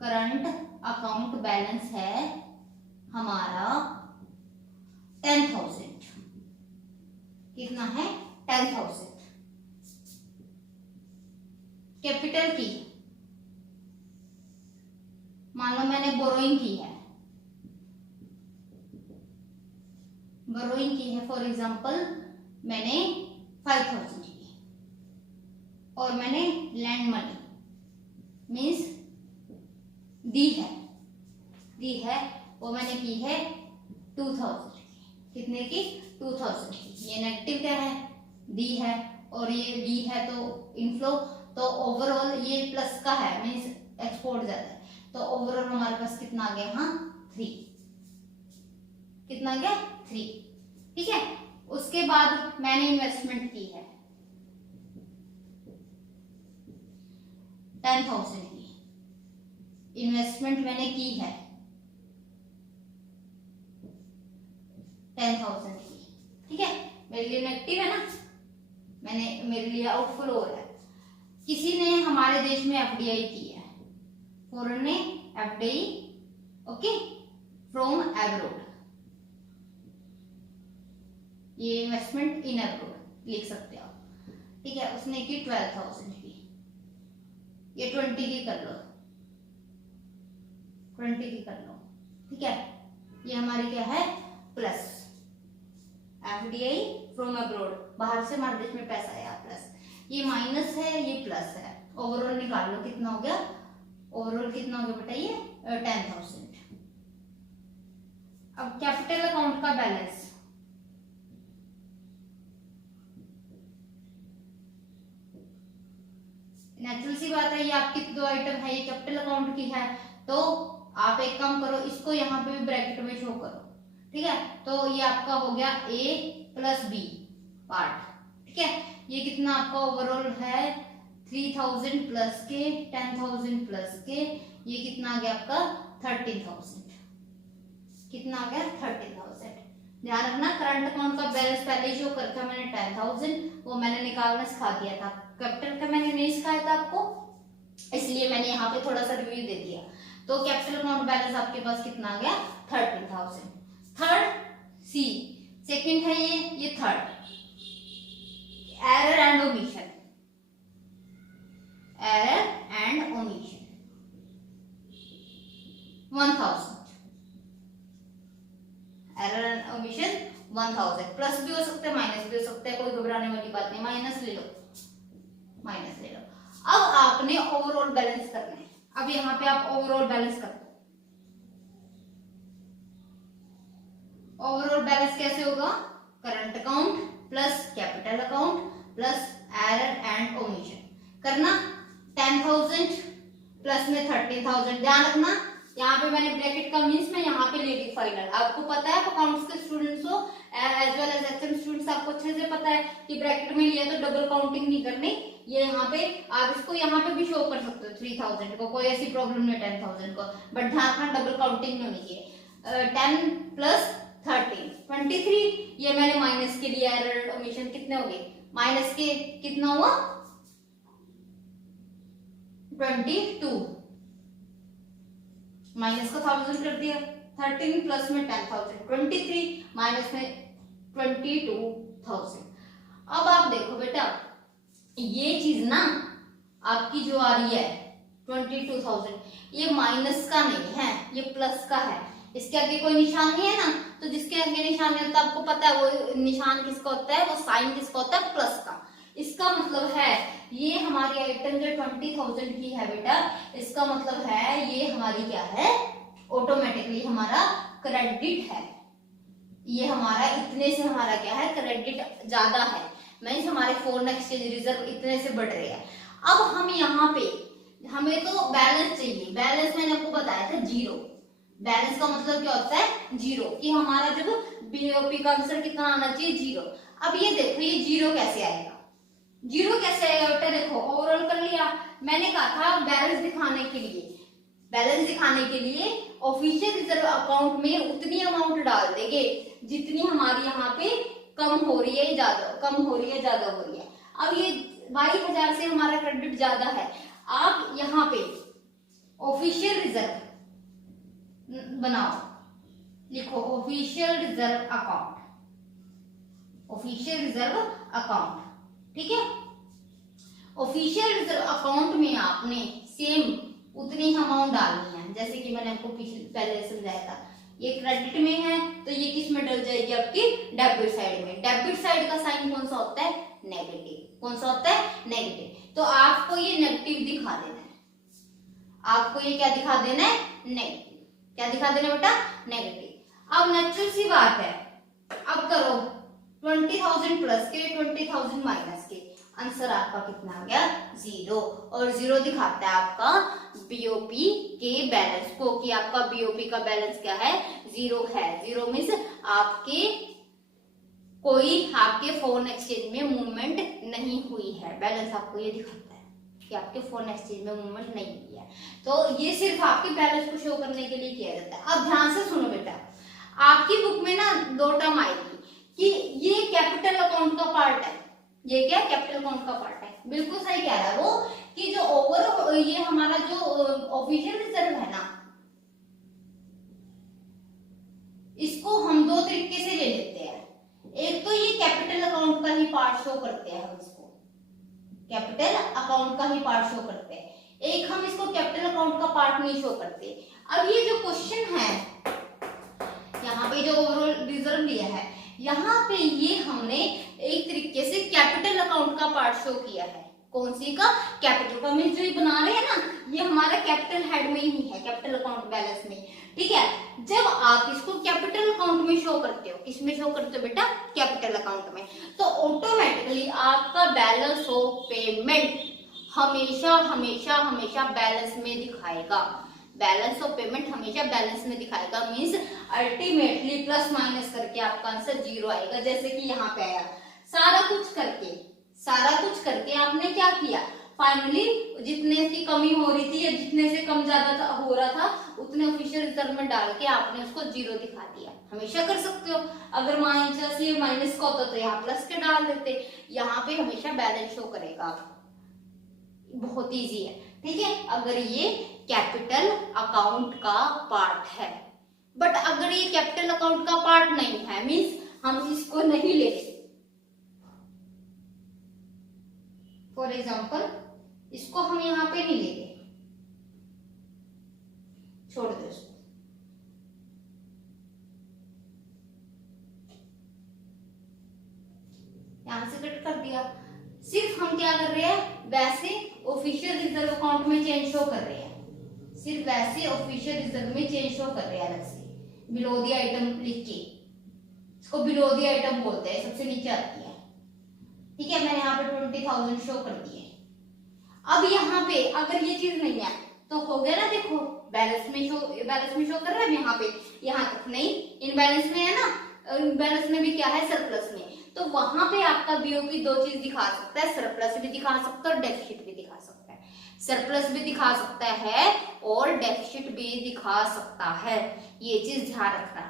करंट अकाउंट बैलेंस है हमारा 10,000। कितना है, 10,000। कैपिटल की मान लो मैंने बोरोइंग की है, बोरोइंग की है फॉर एग्जांपल मैंने 5,000 की, और मैंने लैंड मनी मीन्स दी है वो मैंने की है 2,000 की। कितने की, 2,000 की। ये नेगेटिव क्या है, दी है, और ये डी है तो इनफ्लो, तो ओवरऑल ये प्लस का है मीन्स एक्सपोर्ट ज्यादा है, तो ओवरऑल हमारे पास कितना आ गया, हाँ 3। कितना आ गया, 3। ठीक है। उसके बाद मैंने इन्वेस्टमेंट की है 10,000 की, इन्वेस्टमेंट मैंने की है 10,000 की। ठीक है, मेरे लिए नेगेटिव है ना, मैंने मेरे लिए आउटफ्लो हो रहा है। किसी ने हमारे देश में एफडीआई की है, फॉरेन ने एफडीआई, ओके, फ्रॉम एब्रोड, ये इन्वेस्टमेंट इन एब्रोड लिख सकते हो आप, ठीक है। उसने की 12,000 की, ये 20 की कर लो, 20 की कर लो, ठीक है। ये हमारी क्या है, प्लस एफडीआई फ्रॉम अब्रोड, बाहर से हमारे देश में पैसा आया, प्लस ये माइनस है, ये प्लस है, ओवरऑल निकाल लो कितना हो गया, ओवरऑल कितना हो गया बेटा, ये 10,000। अब कैपिटल अकाउंट का बैलेंस, नेचुरल सी बात है, ये आपकी दो आइटम है, ये कैपिटल अकाउंट की है, तो आप एक काम करो, इसको यहाँ पे भी ब्रैकेट में शो करो, ठीक है। तो ये आपका हो गया A प्लस B पार्ट, ठीक है। ये कितना आपका ओवरऑल है, 3,000 प्लस के, 10,000 प्लस के, ये कितना आ गया आपका 13,000, कितना आ गया 13,000। ध्यान रखना, करंट अकाउंट का बैलेंस पहले शो करता मैंने 10,000, वो मैंने निकालना सिखा दिया था, कैपिटल का मैंने नहीं सिखाया था आपको, इसलिए मैंने यहाँ पे थोड़ा सा रिव्यू दे दिया। तो कैपिटल अकाउंट बैलेंस आपके पास कितना आ गया 13,000। थर्ड सी, सेकंड है ये third, error and omission, error and omission 1,000, error and omission 1,000, plus भी हो सकता है माइनस भी हो सकता है, कोई घबराने वाली बात नहीं, माइनस ले लो, माइनस ले लो। अब आपने ओवरऑल बैलेंस करना है, अब यहाँ पे आप ओवरऑल बैलेंस कर दो। ओवरऑल बैलेंस कैसे होगा, current account plus capital account plus error and omission करना, 10,000 प्लस में 13,000, ध्यान रखना यहाँ पे मैंने ब्रैकेट का मींस मैं यहाँ पे ले ली फाइनल। आपको पता है अकाउंट्स के स्टूडेंट्स को as well as HM students, आपको अच्छे से पता है कि ब्रैकेट में लिया तो डबल काउंटिंग नहीं करनी, ये यहाँ पे आप इसको यहाँ पे भी शो कर सकते हो 3,000 को, कोई ऐसी प्रॉब्लम नहीं 10,000 को, बट ध्यान रखना डबल काउंटिंग नहीं होनी चाहिए। 10 प्लस 13 23, ये मैंने माइनस के लिए एरर ओमिशन कितने हो गए, माइनस के कितना हुआ 22, माइनस का 1000 कर दिया, 13 प्लस में 10,000 23, माइनस में 22,000। अब आप देखो बेटा, ये चीज ना आपकी जो आ रही है 22,000, ये माइनस का नहीं है, ये प्लस का है, इसके आगे कोई निशान नहीं है ना, तो जिसके आगे निशान नहीं होता आपको पता है वो निशान किसका होता है, वो साइन किसका होता है, प्लस का। इसका मतलब है ये हमारी आइटम जो 20,000 की है बेटा, इसका मतलब है ये हमारी क्या है, ऑटोमेटिकली हमारा क्रेडिट है, ये हमारा इतने से हमारा क्या है, क्रेडिट ज्यादा है, मींस हमारे फॉरेन एक्सचेंज रिजर्व इतने से बढ़ रहे हैं। अब हम यहाँ पे हमें तो बैलेंस चाहिए, बैलेंस मैंने आपको बताया था जीरो, बैलेंस का मतलब क्या होता है, जीरो, कि हमारा जब बीओपी का आंसर कितना आना चाहिए, जीरो। अब ये देखो ये जीरो कैसे आएगा, जीरो कैसे आएगा बेटा, देखो ओवरऑल कर लिया, मैंने कहा था बैलेंस दिखाने के लिए, बैलेंस दिखाने के लिए ऑफिशियल रिजर्व अकाउंट में उतनी अमाउंट डाल देंगे जितनी हमारी यहाँ पे कम हो रही है, ज्यादा कम हो रही है, ज्यादा हो रही है। अब ये 22,000 से हमारा क्रेडिट ज्यादा है, आप यहाँ पे ऑफिशियल रिजर्व बनाओ, लिखो official reserve account, official reserve account, ठीक है। ऑफिशियल रिजर्व अकाउंट में आपने सेम उतनी अमाउंट डालनी है, जैसे कि मैंने आपको पहले समझाया था, ये क्रेडिट में है तो ये किस में डल जाएगी, आपकी डेबिट साइड में। डेबिट साइड का साइन कौन सा होता है, नेगेटिव, कौन सा होता है, नेगेटिव। तो आपको ये नेगेटिव दिखा देना है, आपको ये क्या दिखा देना है, नेगेटिव, क्या दिखा देना बेटा, नेगेटिव। अब नेचुरल सी बात है, अब करो 20,000 प्लस के 20,000 माइनस के, आंसर आपका कितना आ गया, जीरो, और जीरो दिखाता है आपका बीओपी के बैलेंस को, कि आपका बीओपी का बैलेंस क्या है, जीरो है। जीरो मीन्स आपके कोई आपके फॉरेन एक्सचेंज में मूवमेंट नहीं हुई है, बैलेंस आपको ये दिखाता है कि आपके फॉरेन एक्सचेंज में मूवमेंट नहीं हुई है। तो ये सिर्फ आपके बैलेंस को शो करने के लिए किया जाता है। अब ध्यान से सुनो बेटा, आपकी बुक में ना दो टर्म आएगी, कि ये कैपिटल अकाउंट का पार्ट है। ये क्या कैपिटल अकाउंट का पार्ट है, बिल्कुल सही कह रहा है वो कि जो ओवर ये हमारा जो ऑफिशियल रिजर्व है ना, इसको हम दो तरीके से ले लेते हैं। एक तो ये कैपिटल अकाउंट का ही पार्ट शो करते हैं, हम इसको कैपिटल अकाउंट का ही पार्ट शो करते हैं, एक हम इसको कैपिटल अकाउंट का पार्ट नहीं शो करते। अब ये जो क्वेश्चन है, यहाँ पे जो ओवरऑल रिजर्व लिया है, यहाँ पे ये हमने एक तरीके से कैपिटल अकाउंट का पार्ट शो किया है। कौन सी का? कैपिटल का। मीन्स जो ये बना रहे हैं ना, ये हमारा कैपिटल हेड में ही है, कैपिटल अकाउंट बैलेंस में। ठीक है, जब आप इसको कैपिटल अकाउंट में शो करते हो, किसमें शो करते हो बेटा? कैपिटल अकाउंट में, तो ऑटोमेटिकली आपका बैलेंस ऑफ पेमेंट हमेशा हमेशा हमेशा बैलेंस में दिखाएगा। बैलेंस ऑफ पेमेंट हमेशा बैलेंस में दिखाएगा, मींस अल्टीमेटली प्लस माइनस करके आपका आंसर 0 आएगा। जैसे कि यहाँ पे आया, सारा कुछ करके आपने क्या किया, फाइनली जितने की कमी हो रही थी या जितने से कम ज्यादा हो रहा था, उतने ऑफिशियल रिजर्व में डाल के आपने उसको 0 दिखा दिया। हमेशा कर सकते हो, अगर माइनस ये माइनस का होता तो यहाँ प्लस के डाल देते। यहाँ पे हमेशा बैलेंस शो करेगा, बहुत इजी है। ठीक है, अगर ये कैपिटल अकाउंट का पार्ट है, बट अगर ये कैपिटल अकाउंट का पार्ट नहीं है, मींस हम इसको नहीं लेंगे। फॉर एग्जाम्पल इसको हम यहाँ पे नहीं लेंगे, छोड़ दो इसको। यहां से कट कर दिया। सिर्फ हम क्या कर रहे हैं, वैसे ऑफिशियल रिजर्व अकाउंट में चेंज शो कर रहे हैं, सिर्फ वैसे ऑफिशियल रिजर्व में चेंज शो कर रहे हैं अलग से, बिलो दी आइटम लिख के। इसको बिलो दी आइटम बोलते हैं, सबसे नीचे आती है। ठीक है, मैंने यहाँ पे 20,000 शो कर दिए। अब यहाँ पे अगर ये चीज नहीं है तो हो गया ना, देखो बैलेंस में शो कर रहा है यहाँ पे, यहाँ तक नहीं, इन बैलेंस में है ना, बैलेंस में भी क्या है, सरप्लस में। तो वहां पे आपका बीओपी दो चीज दिखा सकता है, सरप्लस भी दिखा सकता है और डेफिसिट भी दिखा सकता है। सरप्लस भी दिखा सकता है और डेफिसिट भी दिखा सकता है, ये चीज ध्यान रखना।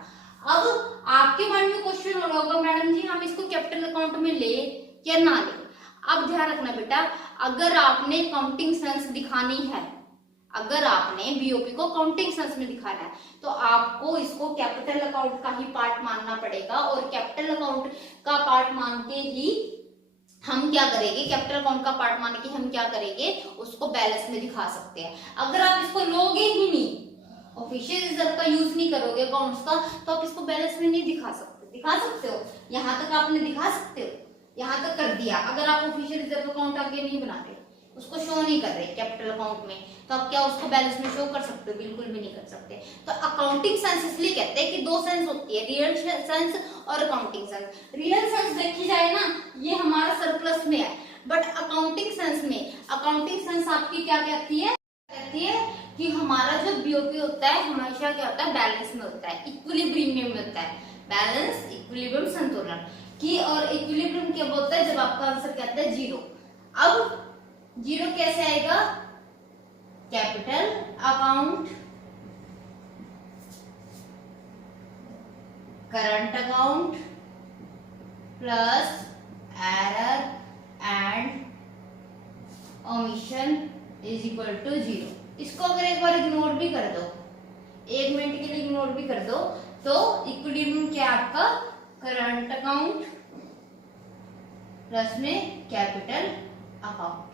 अब आपके माइंड में क्वेश्चन होगा, मैडम जी हम इसको कैपिटल अकाउंट में ले या ना ले। अब ध्यान रखना बेटा, अगर आपने काउंटिंग सेंस दिखानी है, अगर आपने बीओपी को काउंटिंग सेंस में दिखाना है, तो आपको इसको कैपिटल अकाउंट का ही पार्ट मानना पड़ेगा। और कैपिटल अकाउंट का पार्ट मान के ही हम क्या करेंगे, कैपिटल अकाउंट का पार्ट मान के हम क्या करेंगे, उसको बैलेंस में दिखा सकते हैं। अगर आप इसको लोगे ही नहीं, ऑफिशियल रिजर्व का यूज नहीं करोगे अकाउंट्स का, तो आप इसको बैलेंस में नहीं दिखा सकते। दिखा सकते हो, यहाँ तक आपने दिखा सकते हो, यहाँ तक कर दिया। अगर आप ऑफिशियल रिजर्व अकाउंट आगे नहीं बना रहे, उसको शो नहीं कर रहे कैपिटल अकाउंट में, तो आप क्या उसको बैलेंस में शो कर सकते हो? बिल्कुल भी नहीं कर सकते। तो अकाउंटिंग सेंस इसलिए कहते हैं कि दो सेंस होती है, रियल सेंस और अकाउंटिंग सेंस। रियल सेंस देखी जाए ना, ये हमारा सरप्लस में है, बट अकाउंटिंग सेंस आपकी क्या कहती है कि हमारा जो बीओपी होता है हमेशा क्या होता है, बैलेंस में होता है, इक्विलिब्रियम में होता है। बैलेंस, इक्विलिब्रियम, संतुलन की। और इक्विलिब्रियम क्या होता है, जब आपका आंसर कहता है 0। अब 0 कैसे आएगा, capital account, current account plus error and omission is equal to 0। इसको अगर एक बार इग्नोर भी कर दो, 1 मिनट के लिए इग्नोर भी कर दो, तो इक्विलिब्रियम क्या आपका, करंट अकाउंट प्लस में कैपिटल अकाउंट।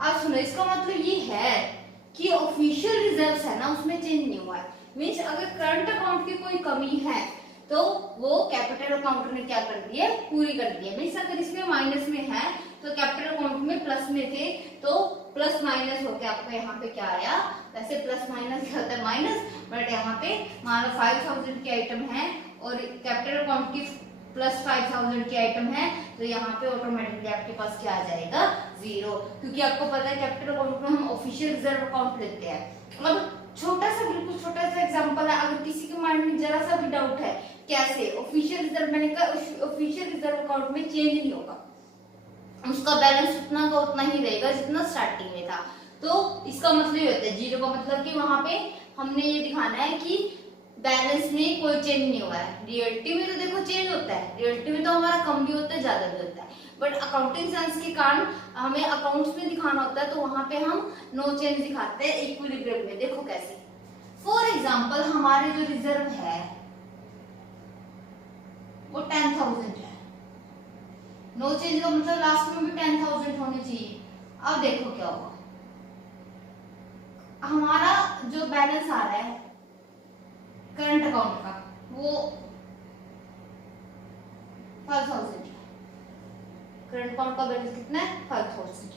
अब सुनो, इसका मतलब ये है कि ऑफिशियल रिजर्व्स है ना, उसमें चेंज नहीं हुआ है। मींस अगर करंट अकाउंट की कोई कमी है तो वो कैपिटल अकाउंट ने क्या कर दिया, पूरी कर दी है। मींस अगर इसमें माइनस में है तो कैपिटल अकाउंट में प्लस में थे, तो प्लस माइनस होके आपको यहाँ पे क्या आया, वैसे प्लस माइनस क्या होता है, माइनस, बट यहाँ पे मान लो 5,000 की आइटम है और कैपिटल अकाउंट की प्लस 5,000 की आइटम है, तो यहाँ पे ऑटोमेटिकली आपके पास क्या आ जाएगा, 0, क्योंकि आपको पता है कैपिटल अकाउंट में हम ऑफिशियल रिजर्व अकाउंट लेते हैं। अब छोटा सा, बिल्कुल छोटा सा एग्जांपल है, अगर किसी के माइंड में जरा सा भी डाउट है, कैसे ऑफिशियल रिजर्व, मैंने कहा ऑफिशियल रिजर्व अकाउंट में चेंज नहीं होगा, उसका बैलेंस उतना का उतना ही रहेगा जितना स्टार्टिंग में था। तो इसका मतलब ये होता है 0 का मतलब कि वहां पे हमने ये दिखाना है कि बैलेंस में कोई चेंज नहीं हुआ है। रियलिटी में तो देखो चेंज होता है, रियलिटी में तो हमारा कम भी होता है ज्यादा भी होता है, बट अकाउंटिंग सेंस के कारण हमें अकाउंट्स में दिखाना होता है तो वहां पे हम नो चेंज दिखाते हैं इक्विलिब्रियम में। देखो कैसे, फॉर एग्जाम्पल हमारे जो रिजर्व है वो 10,000 है, नो चेंज का मतलब लास्ट में भी 10,000 होनी चाहिए। अब देखो क्या होगा, हमारा जो बैलेंस आ रहा है करंट अकाउंट का वो 5,000 है, करंट अकाउंट का बैलेंस कितना है 5,000,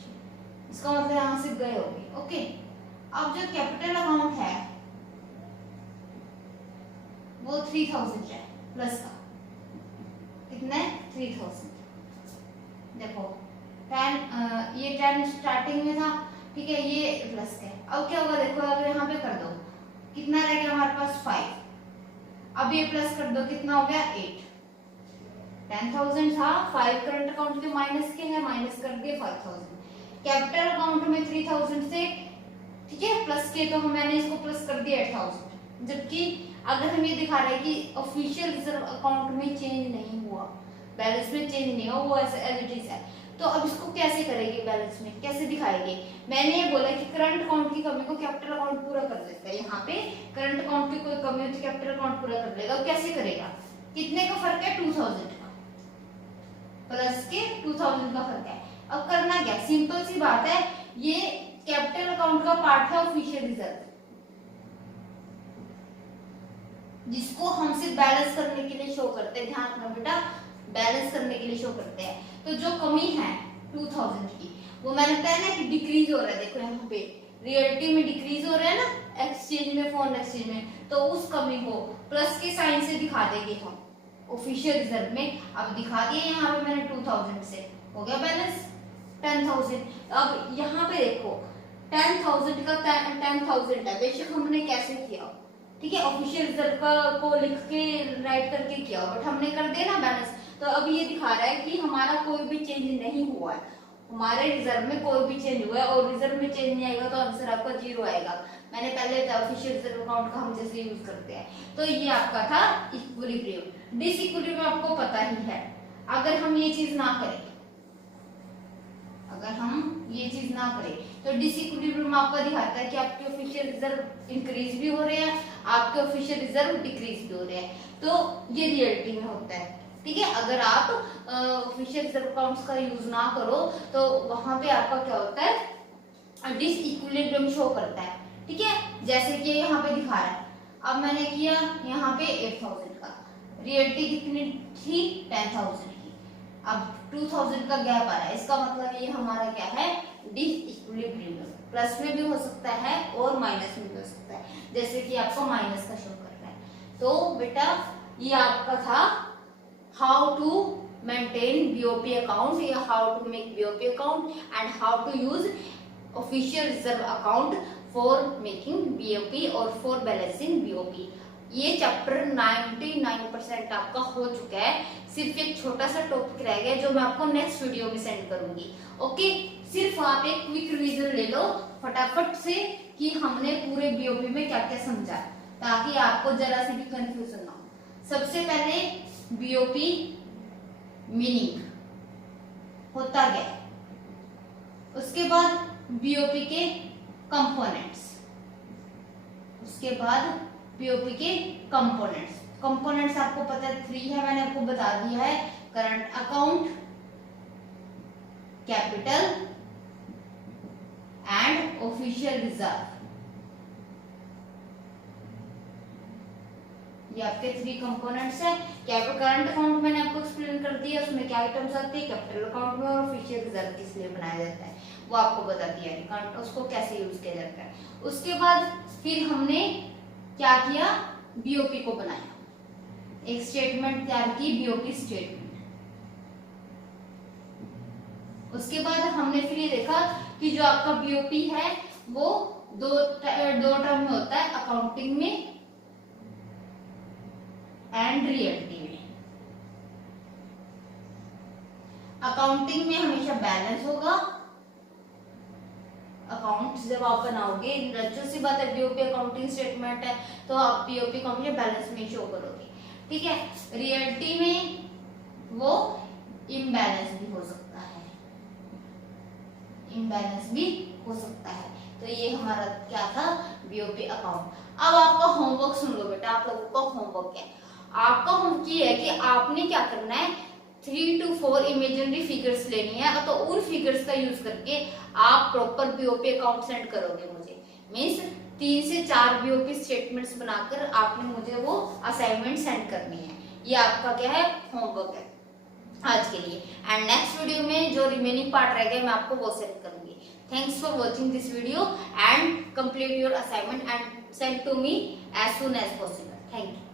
इसका मतलब यहां से गए होंगे। ओके, अब जो कैपिटल अकाउंट है वो 3,000 है, प्लस का कितना है 3,000। देखो 10 ये 10 स्टार्टिंग में था, ठीक है, ये प्लस का है। अब क्या होगा देखो, अगर यहाँ पे कर दो कितना रह गया हमारे पास 5, अब ये प्लस कर दो कितना हो गया 8। 10,000 था, 5 करंट अकाउंट के माइनस के है, माइनस कर दिए 5,000। कैपिटल अकाउंट में 3,000 से, ठीक है, प्लस के तो मैंने इसको प्लस कर दिया 8,000। जबकि अगर हम ये दिखा रहे हैं कि ऑफिशियल रिजर्व अकाउंट में चेंज नहीं हुआ, बैलेंस में चेंज नहीं हुआ, वो ऐसे एज इट इज है, तो अब इसको कैसे करेंगे, बैलेंस में कैसे दिखाएंगे। मैंने ये बोला कि करंट अकाउंट की कमी को कैपिटल अकाउंट पूरा कर देता है, यहाँ पे करंट अकाउंट की कोई कमी होती है कैपिटल अकाउंट पूरा कर लेगा। कैसे करेगा, कितने का फर्क है 2,000 का, प्लस के 2,000 का फर्क है। अब करना क्या, सिंपल सी बात है, ये कैपिटल अकाउंट का पार्ट है ऑफिशियल रिजर्व, जिसको हम सिर्फ बैलेंस करने के लिए शो करते हैं। ध्यान रखना बेटा, बैलेंस करने के लिए शो करते हैं। तो जो कमी है 2,000 की, वो मैंने बताया ना कि डिक्रीज हो रहा है, देखो यहाँ पे रियलिटी में डिक्रीज हो रहा है ना, एक्सचेंज में, फॉरेन एक्सचेंज में, तो उस कमी को प्लस के साइन से दिखा देंगे हम ऑफिशियल रिजर्व में। अब दिखा दिए यहाँ पे मैंने 2,000 से, हो गया बैलेंस 10,000। अब यहाँ पे देखो 10,000 का 10,000 है, बेशक हमने कैसे किया, ठीक है, ऑफिशियल रिजर्व का को लिख के राइट करके किया, बट हमने कर दिया ना बैलेंस। तो अब ये दिखा रहा है कि हमारा कोई भी चेंज नहीं हुआ है, हमारे रिजर्व में कोई भी चेंज हुआ है, और रिजर्व में चेंज नहीं आएगा तो आंसर आपका 0 आएगा। मैंने पहले ऑफिशियल रिजर्व अकाउंट का हम जैसे यूज करते हैं। तो ये आपका था इक्विलिब्रियम। डिसइक्विलिब्रियम आपको पता ही है, अगर हम ये चीज ना करें, अगर हम ये चीज ना करें तो डिसइक्विलिब्रियम आपका दिखाता है कि आपके ऑफिशियल रिजर्व इंक्रीज भी हो रहे हैं, आपके ऑफिशियल रिजर्व डिक्रीज भी हो रहे हैं। तो ये रियलिटी में होता है, ठीक है। अगर आप ऑफिशियल रिजर्व अकाउंट्स का यूज ना करो तो वहां पे आपका क्या होता है, डिसइक्विलिब्रियम शो करता है, ठीक है। जैसे कि यहाँ पे दिखा रहा है, अब मैंने किया यहाँ पे 8,000 का, रियलिटी कितनी थी 10,000 की, अब 2,000 का गैप आ रहा है, इसका मतलब ये हमारा क्या है, डिसइक्विलिब्रियम। प्लस में भी हो सकता है और माइनस में भी हो सकता है, जैसे कि आपको माइनस का शो कर रहा है। तो बेटा ये आपका था how to maintain BOP account, या how to make BOP account and how to use official reserve account for making BOP और फॉर बैलेंसिंग बीओपी। ये चैप्टर 99% आपका हो चुका है, सिर्फ एक छोटा सा टॉपिक रह गया जो मैं आपको नेक्स्ट वीडियो में सेंड करूंगी। ओके, सिर्फ आप एक क्विक रिवीजन ले लो फटाफट से कि हमने पूरे बीओपी में क्या क्या समझा, ताकि आपको जरा सी भी कंफ्यूजन ना हो। सबसे पहले बीओपी मीनिंग होता क्या, उसके बाद बीओपी के कंपोनेंट्स, उसके बाद बीओपी के कंपोनेंट्स। कंपोनेंट्स आपको पता है 3 है, मैंने आपको बता दिया है, current account, capital and official reserve. ये आपके 3 कंपोनेंट्स है। करंट अकाउंट मैंने आपको एक्सप्लेन कर दिया, उसमें क्या आइटम्स आती है, कैपिटल अकाउंट में, और ऑफिशियल रिजर्व किस लिए बनाया जाता है वो आपको बता दिया है, उसको कैसे यूज किया जाता है। उसके बाद फिर हमने क्या किया, बीओपी को बनाया, एक स्टेटमेंट तैयार की, बीओपी स्टेटमेंट। उसके बाद हमने फिर ये देखा कि जो आपका बीओपी है वो दो टर्म में होता है, अकाउंटिंग में एंड रियलिटी में। अकाउंटिंग में हमेशा बैलेंस होगा अकाउंट जब आप बनाओगे, जो सी बात है बीओपी अकाउंटिंग स्टेटमेंट है तो आप बीओपी अकाउंट बैलेंस में शो करोगे, ठीक है। रियलिटी में वो इम्बैलेंस भी हो सकता है, इम्बैलेंस भी हो सकता है। तो ये हमारा क्या था, बीओपी अकाउंट। अब आपका होमवर्क सुन लो बेटा, आप लोगों का होमवर्क है, आपका होमवर्क ये है कि आपने क्या करना है, 3 to 4 इमेजिनरी फिगर्स लेनी है, तो उन फिगर्स का यूज करके आप प्रॉपर बीओपी अकाउंट सेंड करोगे मुझे। मीन्स 3 से 4 बीओपी स्टेटमेंट्स बनाकर आपने मुझे वो असाइनमेंट सेंड करनी है। ये आपका क्या है, होमवर्क है आज के लिए। एंड नेक्स्ट वीडियो में जो रिमेनिंग पार्ट रह गए मैं आपको वो सेंड करूंगी। Thanks for watching this video and complete your assignment and send to me as soon as possible. Thank you.